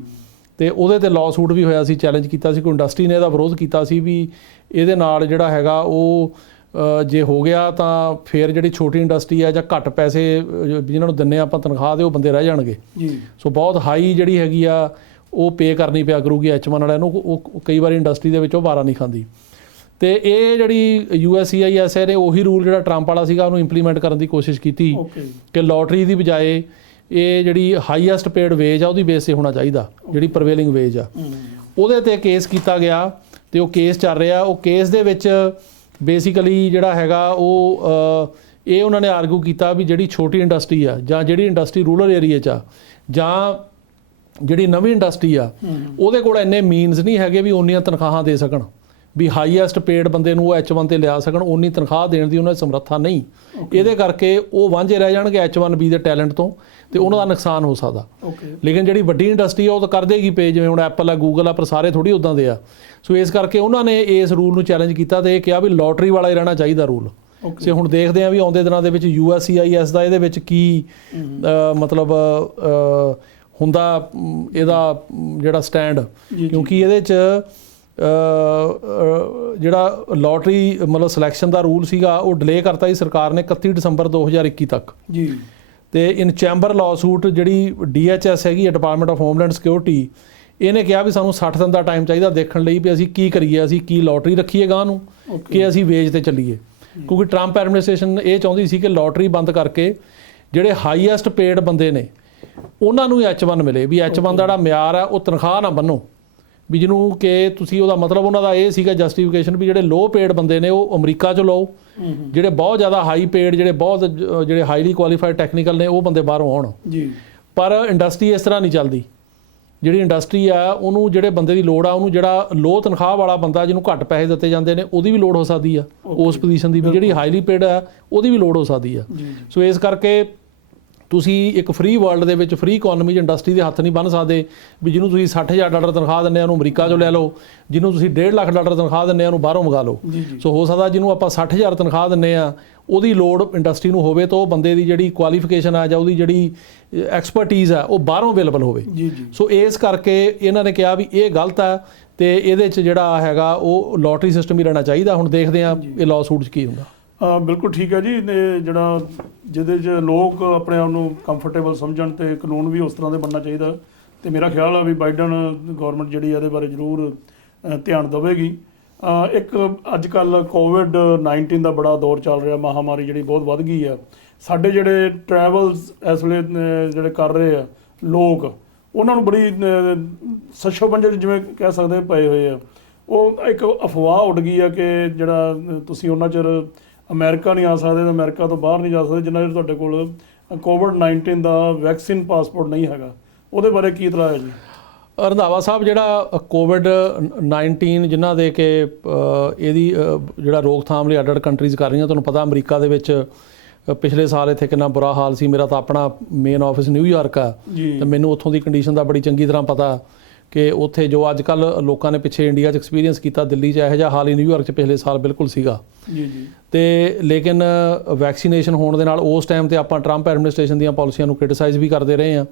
ਤੇ ਉਹਦੇ ਤੇ ਲਾਅ ਸੂਟ ਵੀ ਹੋਇਆ ਸੀ, ਚੈਲੰਜ ਕੀਤਾ ਸੀ। ਕੋਈ ਇੰਡਸਟਰੀ ਨੇ ਇਹਦਾ ਵਿਰੋਧ ਕੀਤਾ ਸੀ ਵੀ ਇਹਦੇ ਨਾਲ ਜਿਹੜਾ ਹੈਗਾ ਉਹ ਜੇ ਹੋ ਗਿਆ ਤਾਂ ਫਿਰ ਜਿਹੜੀ ਛੋਟੀ ਇੰਡਸਟਰੀ ਆ ਜਾਂ ਘੱਟ ਪੈਸੇ ਜਿਹਨਾਂ ਨੂੰ ਦਿੰਦੇ ਆਪਾਂ ਤਨਖਾਹ ਦੇ, ਉਹ ਬੰਦੇ ਰਹਿ ਜਾਣਗੇ। ਸੋ ਬਹੁਤ ਹਾਈ ਜਿਹੜੀ ਹੈਗੀ ਆ ਉਹ ਪੇ ਕਰਨੀ ਪਿਆ ਕਰੂਗੀ H1 ਵਾਲਿਆਂ ਨੂੰ। ਉਹ ਕਈ ਵਾਰੀ ਇੰਡਸਟਰੀ ਦੇ ਵਿੱਚ ਉਹ ਵਾਰਾ ਨਹੀਂ ਖਾਂਦੀ। ਤੇ ਇਹ ਜਿਹੜੀ USCIS ਨੇ ਉਹੀ ਰੂਲ ਜਿਹੜਾ ਟਰੰਪ ਵਾਲਾ ਸੀਗਾ ਉਹਨੂੰ ਇੰਪਲੀਮੈਂਟ ਕਰਨ ਦੀ ਕੋਸ਼ਿਸ਼ ਕੀਤੀ ਕਿ ਲੋਟਰੀ ਦੀ ਬਜਾਏ ਇਹ ਜਿਹੜੀ ਹਾਈਐਸਟ ਪੇਡ ਵੇਜ ਆ ਉਹਦੀ ਬੇਸ 'ਤੇ ਹੋਣਾ ਚਾਹੀਦਾ, ਜਿਹੜੀ ਪ੍ਰਵੇਲਿੰਗ ਵੇਜ ਆ। ਉਹਦੇ 'ਤੇ ਕੇਸ ਕੀਤਾ ਗਿਆ ਤੇ ਉਹ ਕੇਸ ਚੱਲ ਰਿਹਾ। ਉਹ ਕੇਸ ਦੇ ਵਿੱਚ ਬੇਸਿਕਲੀ ਜਿਹੜਾ ਹੈਗਾ ਉਹ ਇਹ ਉਹਨਾਂ ਨੇ ਆਰਗੂ ਕੀਤਾ ਵੀ ਜਿਹੜੀ ਛੋਟੀ ਇੰਡਸਟਰੀ ਆ ਜਾਂ ਜਿਹੜੀ ਇੰਡਸਟਰੀ ਰੂਰਲ ਏਰੀਆ 'ਚ ਆ ਜਾਂ ਜਿਹੜੀ ਨਵੀਂ ਇੰਡਸਟਰੀ ਆ ਉਹਦੇ ਕੋਲ ਇੰਨੇ ਮੀਨਸ ਨਹੀਂ ਹੈਗੇ ਵੀ ਉਨੀਆਂ ਤਨਖਾਹਾਂ ਦੇ ਸਕਣ, ਵੀ ਹਾਈਐਸਟ ਪੇਡ ਬੰਦੇ ਨੂੰ ਉਹ H1 ਤੇ ਲਿਆ ਸਕਣ, ਉਨੀ ਤਨਖਾਹ ਦੇਣ ਦੀ ਉਹਨਾਂ ਦੀ ਸਮਰੱਥਾ ਨਹੀਂ। ਇਹਦੇ ਕਰਕੇ ਉਹ ਵਾਂਝੇ ਰਹਿ ਜਾਣਗੇ H1B ਦੇ ਟੈਲੈਂਟ ਤੋਂ, ਤੇ ਉਹਨਾਂ ਦਾ ਨੁਕਸਾਨ ਹੋ ਸਕਦਾ। ਲੇਕਿਨ ਜਿਹੜੀ ਵੱਡੀ ਇੰਡਸਟਰੀ ਆ ਉਹ ਤਾਂ ਕਰ ਦੇਗੀ ਪੇ, ਜਿਵੇਂ ਹੁਣ ਐਪਲ ਆ, ਗੂਗਲ ਆ, ਪਰ ਸਾਰੇ ਥੋੜ੍ਹੀ ਉੱਦਾਂ ਦੇ ਆ। ਸੋ ਇਸ ਕਰਕੇ ਉਹਨਾਂ ਨੇ ਇਸ ਰੂਲ ਨੂੰ ਚੈਲੰਜ ਕੀਤਾ ਤੇ ਇਹ ਕਿਹਾ ਵੀ ਲੋਟਰੀ ਵਾਲਾ ਹੀ ਰਹਿਣਾ ਚਾਹੀਦਾ ਰੂਲ। ਤੇ ਹੁਣ ਦੇਖਦੇ ਆ ਵੀ ਆਉਂਦੇ ਦਿਨਾਂ ਦੇ ਵਿੱਚ USCIS ਦਾ ਇਹਦੇ ਵਿੱਚ ਕੀ ਮਤਲਬ ਹੁੰਦਾ ਇਹਦਾ ਜਿਹੜਾ ਸਟੈਂਡ, ਕਿਉਂਕਿ ਇਹਦੇ 'ਚ ਜਿਹੜਾ ਲੋਟਰੀ ਮਤਲਬ ਸਿਲੈਕਸ਼ਨ ਦਾ ਰੂਲ ਸੀਗਾ ਉਹ ਡਿਲੇ ਕਰਤਾ ਸੀ ਸਰਕਾਰ ਨੇ 31 ਦਸੰਬਰ 2021 ਤੱਕ। ਜੀ। ਤੇ ਇਨ ਚੈਂਬਰ ਲਾਅ ਸੂਟ ਜਿਹੜੀ DHS ਹੈਗੀ ਹੈ, ਡਿਪਾਰਟਮੈਂਟ ਆਫ ਹੋਮਲੈਂਡ ਸਿਕਿਉਰਿਟੀ, ਇਹਨੇ ਕਿਹਾ ਵੀ ਸਾਨੂੰ 60 ਦਿਨ ਦਾ ਟਾਈਮ ਚਾਹੀਦਾ ਦੇਖਣ ਲਈ ਵੀ ਅਸੀਂ ਕੀ ਕਰੀਏ, ਅਸੀਂ ਕੀ ਲੋਟਰੀ ਰੱਖੀਏ ਗਾਂ ਨੂੰ ਕਿ ਅਸੀਂ ਵੇਜ ਤੇ ਚੱਲੀਏ। ਕਿਉਂਕਿ ਟਰੰਪ ਐਡਮਿਨਿਸਟ੍ਰੇਸ਼ਨ ਇਹ ਚਾਹੁੰਦੀ ਸੀ ਕਿ ਲੋਟਰੀ ਬੰਦ ਕਰਕੇ ਜਿਹੜੇ ਹਾਈਐਸਟ ਪੇਡ ਬੰਦੇ ਨੇ ਉਹਨਾਂ ਨੂੰ H1 ਮਿਲੇ, ਵੀ H1 ਦਾ ਜਿਹੜਾ ਮਿਆਰ ਆ ਉਹ ਤਨਖਾਹ ਨਾ ਬੰਨੋ, ਵੀ ਜਿਹਨੂੰ ਕਿ ਤੁਸੀਂ ਉਹਦਾ ਮਤਲਬ ਉਹਨਾਂ ਦਾ ਇਹ ਸੀਗਾ ਜਸਟੀਫਿਕੇਸ਼ਨ ਵੀ ਜਿਹੜੇ ਲੋ ਪੇਡ ਬੰਦੇ ਨੇ ਉਹ ਅਮਰੀਕਾ 'ਚੋਂ ਲਓ, ਜਿਹੜੇ ਬਹੁਤ ਜ਼ਿਆਦਾ ਹਾਈ ਪੇਡ ਜਿਹੜੇ ਹਾਈਲੀ ਕੁਆਲੀਫਾਈਡ ਟੈਕਨੀਕਲ ਨੇ ਉਹ ਬੰਦੇ ਬਾਹਰੋਂ ਆਉਣ ਜੀ। ਪਰ ਇੰਡਸਟਰੀ ਇਸ ਤਰ੍ਹਾਂ ਨਹੀਂ ਚੱਲਦੀ। ਜਿਹੜੀ ਇੰਡਸਟਰੀ ਆ ਉਹਨੂੰ ਜਿਹੜੇ ਬੰਦੇ ਦੀ ਲੋੜ ਆ ਉਹਨੂੰ ਜਿਹੜਾ ਲੋ ਤਨਖਾਹ ਵਾਲਾ ਬੰਦਾ ਜਿਹਨੂੰ ਘੱਟ ਪੈਸੇ ਦਿੱਤੇ ਜਾਂਦੇ ਨੇ ਉਹਦੀ ਵੀ ਲੋੜ ਹੋ ਸਕਦੀ ਆ ਉਸ ਪੋਜੀਸ਼ਨ ਦੀ ਵੀ, ਜਿਹੜੀ ਹਾਈਲੀ ਪੇਡ ਆ ਉਹਦੀ ਵੀ ਲੋੜ ਹੋ ਸਕਦੀ ਆ। ਸੋ ਇਸ ਕਰਕੇ ਤੁਸੀਂ ਇੱਕ ਫ੍ਰੀ ਵਰਲਡ ਦੇ ਵਿੱਚ ਫ੍ਰੀ ਇਕੋਨਮੀ 'ਚ ਇੰਡਸਟਰੀ ਦੇ ਹੱਥ ਨਹੀਂ ਬੰਨ੍ਹ ਸਕਦੇ ਵੀ ਜਿਹਨੂੰ ਤੁਸੀਂ $60,000 ਤਨਖਾਹ ਦਿੰਦੇ ਆ ਉਹਨੂੰ ਅਮਰੀਕਾ 'ਚੋਂ ਲੈ ਲਓ, ਜਿਹਨੂੰ ਤੁਸੀਂ $1.5 ਲੱਖ ਤਨਖਾਹ ਦਿੰਦੇ ਆ ਉਹਨੂੰ ਬਾਹਰੋਂ ਮੰਗਾ ਲਓ। ਸੋ ਹੋ ਸਕਦਾ ਜਿਹਨੂੰ ਆਪਾਂ 60,000 ਤਨਖਾਹ ਦਿੰਦੇ ਆ ਉਹਦੀ ਲੋੜ ਇੰਡਸਟਰੀ ਨੂੰ ਹੋਵੇ ਤਾਂ ਉਹ ਬੰਦੇ ਦੀ ਜਿਹੜੀ ਕੁਆਲੀਫਿਕੇਸ਼ਨ ਆ ਜਾਂ ਉਹਦੀ ਜਿਹੜੀ ਐਕਸਪਰਟੀਜ਼ ਆ ਉਹ ਬਾਹਰੋਂ ਅਵੇਲੇਬਲ ਹੋਵੇ। ਸੋ ਇਸ ਕਰਕੇ ਇਹਨਾਂ ਨੇ ਕਿਹਾ ਵੀ ਇਹ ਗਲਤ ਆ ਤੇ ਇਹਦੇ 'ਚ ਜਿਹੜਾ ਹੈਗਾ ਉਹ ਲੋਟਰੀ ਸਿਸਟਮ ਹੀ ਰਹਿਣਾ ਚਾਹੀਦਾ। ਹੁਣ ਦੇਖਦੇ ਆ ਇਹ ਲਾਅ ਸੂਟ 'ਚ ਕੀ ਹੁੰਦਾ। ਬਿਲਕੁਲ ਠੀਕ ਹੈ ਜੀ। ਜਿਹੜਾ ਜਿਹਦੇ 'ਚ ਲੋਕ ਆਪਣੇ ਆਪ ਨੂੰ ਕੰਫਰਟੇਬਲ ਸਮਝਣ ਤੇ ਕਾਨੂੰਨ ਵੀ ਉਸ ਤਰ੍ਹਾਂ ਦੇ ਬਣਨਾ ਚਾਹੀਦਾ ਤੇ ਮੇਰਾ ਖਿਆਲ ਆ ਵੀ ਬਾਈਡਨ ਗਵਰਨਮੈਂਟ ਜਿਹੜੀ ਇਹਦੇ ਬਾਰੇ ਜ਼ਰੂਰ ਧਿਆਨ ਦੇਵੇਗੀ। ਇੱਕ ਅੱਜ ਕੱਲ੍ਹ COVID-19 ਦਾ ਬੜਾ ਦੌਰ ਚੱਲ ਰਿਹਾ, ਮਹਾਮਾਰੀ ਜਿਹੜੀ ਬਹੁਤ ਵੱਧ ਗਈ ਆ। ਸਾਡੇ ਜਿਹੜੇ ਟਰੈਵਲਸ ਇਸ ਵੇਲੇ ਜਿਹੜੇ ਕਰ ਰਹੇ ਆ ਲੋਕ, ਉਹਨਾਂ ਨੂੰ ਬੜੀ ਸੱਸ਼ੋਬੰਜ ਜਿਵੇਂ ਕਹਿ ਸਕਦੇ ਪਏ ਹੋਏ ਆ। ਉਹ ਇੱਕ ਅਫਵਾਹ ਉੱਡ ਗਈ ਆ ਕਿ ਜਿਹੜਾ ਤੁਸੀਂ ਉਹਨਾਂ ਚਿਰ ਅਮਰੀਕਾ ਨਹੀਂ ਆ ਸਕਦੇ ਤੇ ਅਮਰੀਕਾ ਤੋਂ ਬਾਹਰ ਨਹੀਂ ਜਾ ਸਕਦੇ ਜਿੰਨਾ ਚਿਰ ਤੁਹਾਡੇ ਕੋਲ COVID-19 ਦਾ ਵੈਕਸੀਨ ਪਾਸਪੋਰਟ ਨਹੀਂ ਹੈਗਾ। ਉਹਦੇ ਬਾਰੇ ਕੀ ਇਤਲਾਹ ਹੈ ਜੀ? ਰੰਧਾਵਾ ਸਾਹਿਬ, ਜਿਹੜਾ COVID-19 ਜਿਨ੍ਹਾਂ ਦੇ ਕਿ ਇਹਦੀ ਜਿਹੜਾ ਰੋਕਥਾਮ ਲਈ ਅੱਡ-ਅੱਡ ਕੰਟਰੀਜ਼ ਕਰ ਰਹੀਆਂ, ਤੁਹਾਨੂੰ ਪਤਾ ਅਮਰੀਕਾ ਦੇ ਵਿੱਚ ਪਿਛਲੇ ਸਾਲ ਇੱਥੇ ਕਿੰਨਾ ਬੁਰਾ ਹਾਲ ਸੀ। ਮੇਰਾ ਤਾਂ ਆਪਣਾ ਮੇਨ ਆਫਿਸ ਨਿਊਯਾਰਕ ਆ ਤੇ ਮੈਨੂੰ ਉੱਥੋਂ ਦੀ ਕੰਡੀਸ਼ਨ ਦਾ ਬੜੀ ਚੰਗੀ ਤਰ੍ਹਾਂ ਪਤਾ ਕਿ ਉੱਥੇ ਜੋ ਅੱਜ ਕੱਲ੍ਹ ਲੋਕਾਂ ਨੇ ਪਿੱਛੇ ਇੰਡੀਆ 'ਚ ਐਕਸਪੀਰੀਅੰਸ ਕੀਤਾ, ਦਿੱਲੀ 'ਚ ਇਹੋ ਜਿਹਾ ਹਾਲ ਹੀ ਨਿਊਯਾਰਕ 'ਚ ਪਿਛਲੇ ਸਾਲ ਬਿਲਕੁਲ ਸੀਗਾ। ਤੇ ਲੇਕਿਨ ਵੈਕਸੀਨੇਸ਼ਨ ਹੋਣ ਦੇ ਨਾਲ ਉਸ ਟਾਈਮ 'ਤੇ ਆਪਾਂ ਟਰੰਪ ਐਡਮਿਨਿਸਟ੍ਰੇਸ਼ਨ ਦੀਆਂ ਪਾਲਿਸੀਆਂ ਨੂੰ ਕ੍ਰਿਟਿਸਾਈਜ਼ ਵੀ ਕਰਦੇ ਰਹੇ ਹਾਂ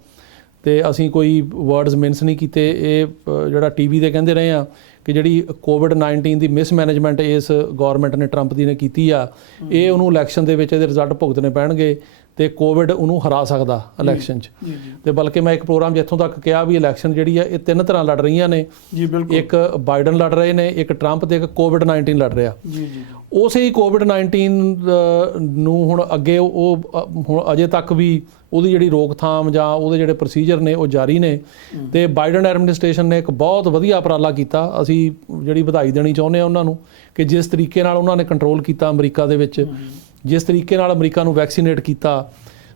ਤੇ ਅਸੀਂ ਕੋਈ ਵਰਡਸ ਮਿੰਸ ਨਹੀਂ ਕੀਤੇ। ਇਹ ਜਿਹੜਾ TV 'ਤੇ ਕਹਿੰਦੇ ਰਹੇ ਆ ਕਿ ਜਿਹੜੀ COVID-19 ਦੀ ਮਿਸਮੈਨੇਜਮੈਂਟ ਇਸ ਗੌਰਮੈਂਟ ਨੇ ਟਰੰਪ ਦੀ ਨੇ ਕੀਤੀ ਆ, ਇਹ ਉਹਨੂੰ ਇਲੈਕਸ਼ਨ ਦੇ ਵਿੱਚ ਇਹਦੇ ਰਿਜ਼ਲਟ ਭੁਗਤਣੇ ਪੈਣਗੇ ਤੇ ਕੋਵਿਡ ਉਹਨੂੰ ਹਰਾ ਸਕਦਾ ਇਲੈਕਸ਼ਨ 'ਚ। ਤੇ ਬਲਕਿ ਮੈਂ ਇੱਕ ਪ੍ਰੋਗਰਾਮ 'ਚ ਇੱਥੋਂ ਤੱਕ ਕਿਹਾ ਵੀ ਇਲੈਕਸ਼ਨ ਜਿਹੜੀ ਆ ਇਹ 3 ਤਰ੍ਹਾਂ ਲੜ ਰਹੀਆਂ ਨੇ। ਇੱਕ ਬਾਈਡਨ ਲੜ ਰਹੇ ਨੇ, ਇੱਕ ਟਰੰਪ ਤੇ ਇੱਕ COVID-19 ਲੜ ਰਿਹਾ। ਉਸੇ ਹੀ COVID-19 ਨੂੰ ਹੁਣ ਅੱਗੇ ਹੁਣ ਅਜੇ ਤੱਕ ਵੀ ਉਹਦੀ ਜਿਹੜੀ ਰੋਕਥਾਮ ਜਾਂ ਉਹਦੇ ਜਿਹੜੇ ਪ੍ਰੋਸੀਜਰ ਨੇ ਉਹ ਜਾਰੀ ਨੇ ਤੇ ਬਾਈਡਨ ਐਡਮਿਨਿਸਟ੍ਰੇਸ਼ਨ ਨੇ ਇੱਕ ਬਹੁਤ ਵਧੀਆ ਉਪਰਾਲਾ ਕੀਤਾ। ਅਸੀਂ ਜਿਹੜੀ ਵਧਾਈ ਦੇਣੀ ਚਾਹੁੰਦੇ ਹਾਂ ਉਹਨਾਂ ਨੂੰ ਕਿ ਜਿਸ ਤਰੀਕੇ ਨਾਲ ਉਹਨਾਂ ਨੇ ਕੰਟਰੋਲ ਕੀਤਾ ਅਮਰੀਕਾ ਦੇ ਵਿੱਚ, ਜਿਸ ਤਰੀਕੇ ਨਾਲ ਅਮਰੀਕਾ ਨੂੰ ਵੈਕਸੀਨੇਟ ਕੀਤਾ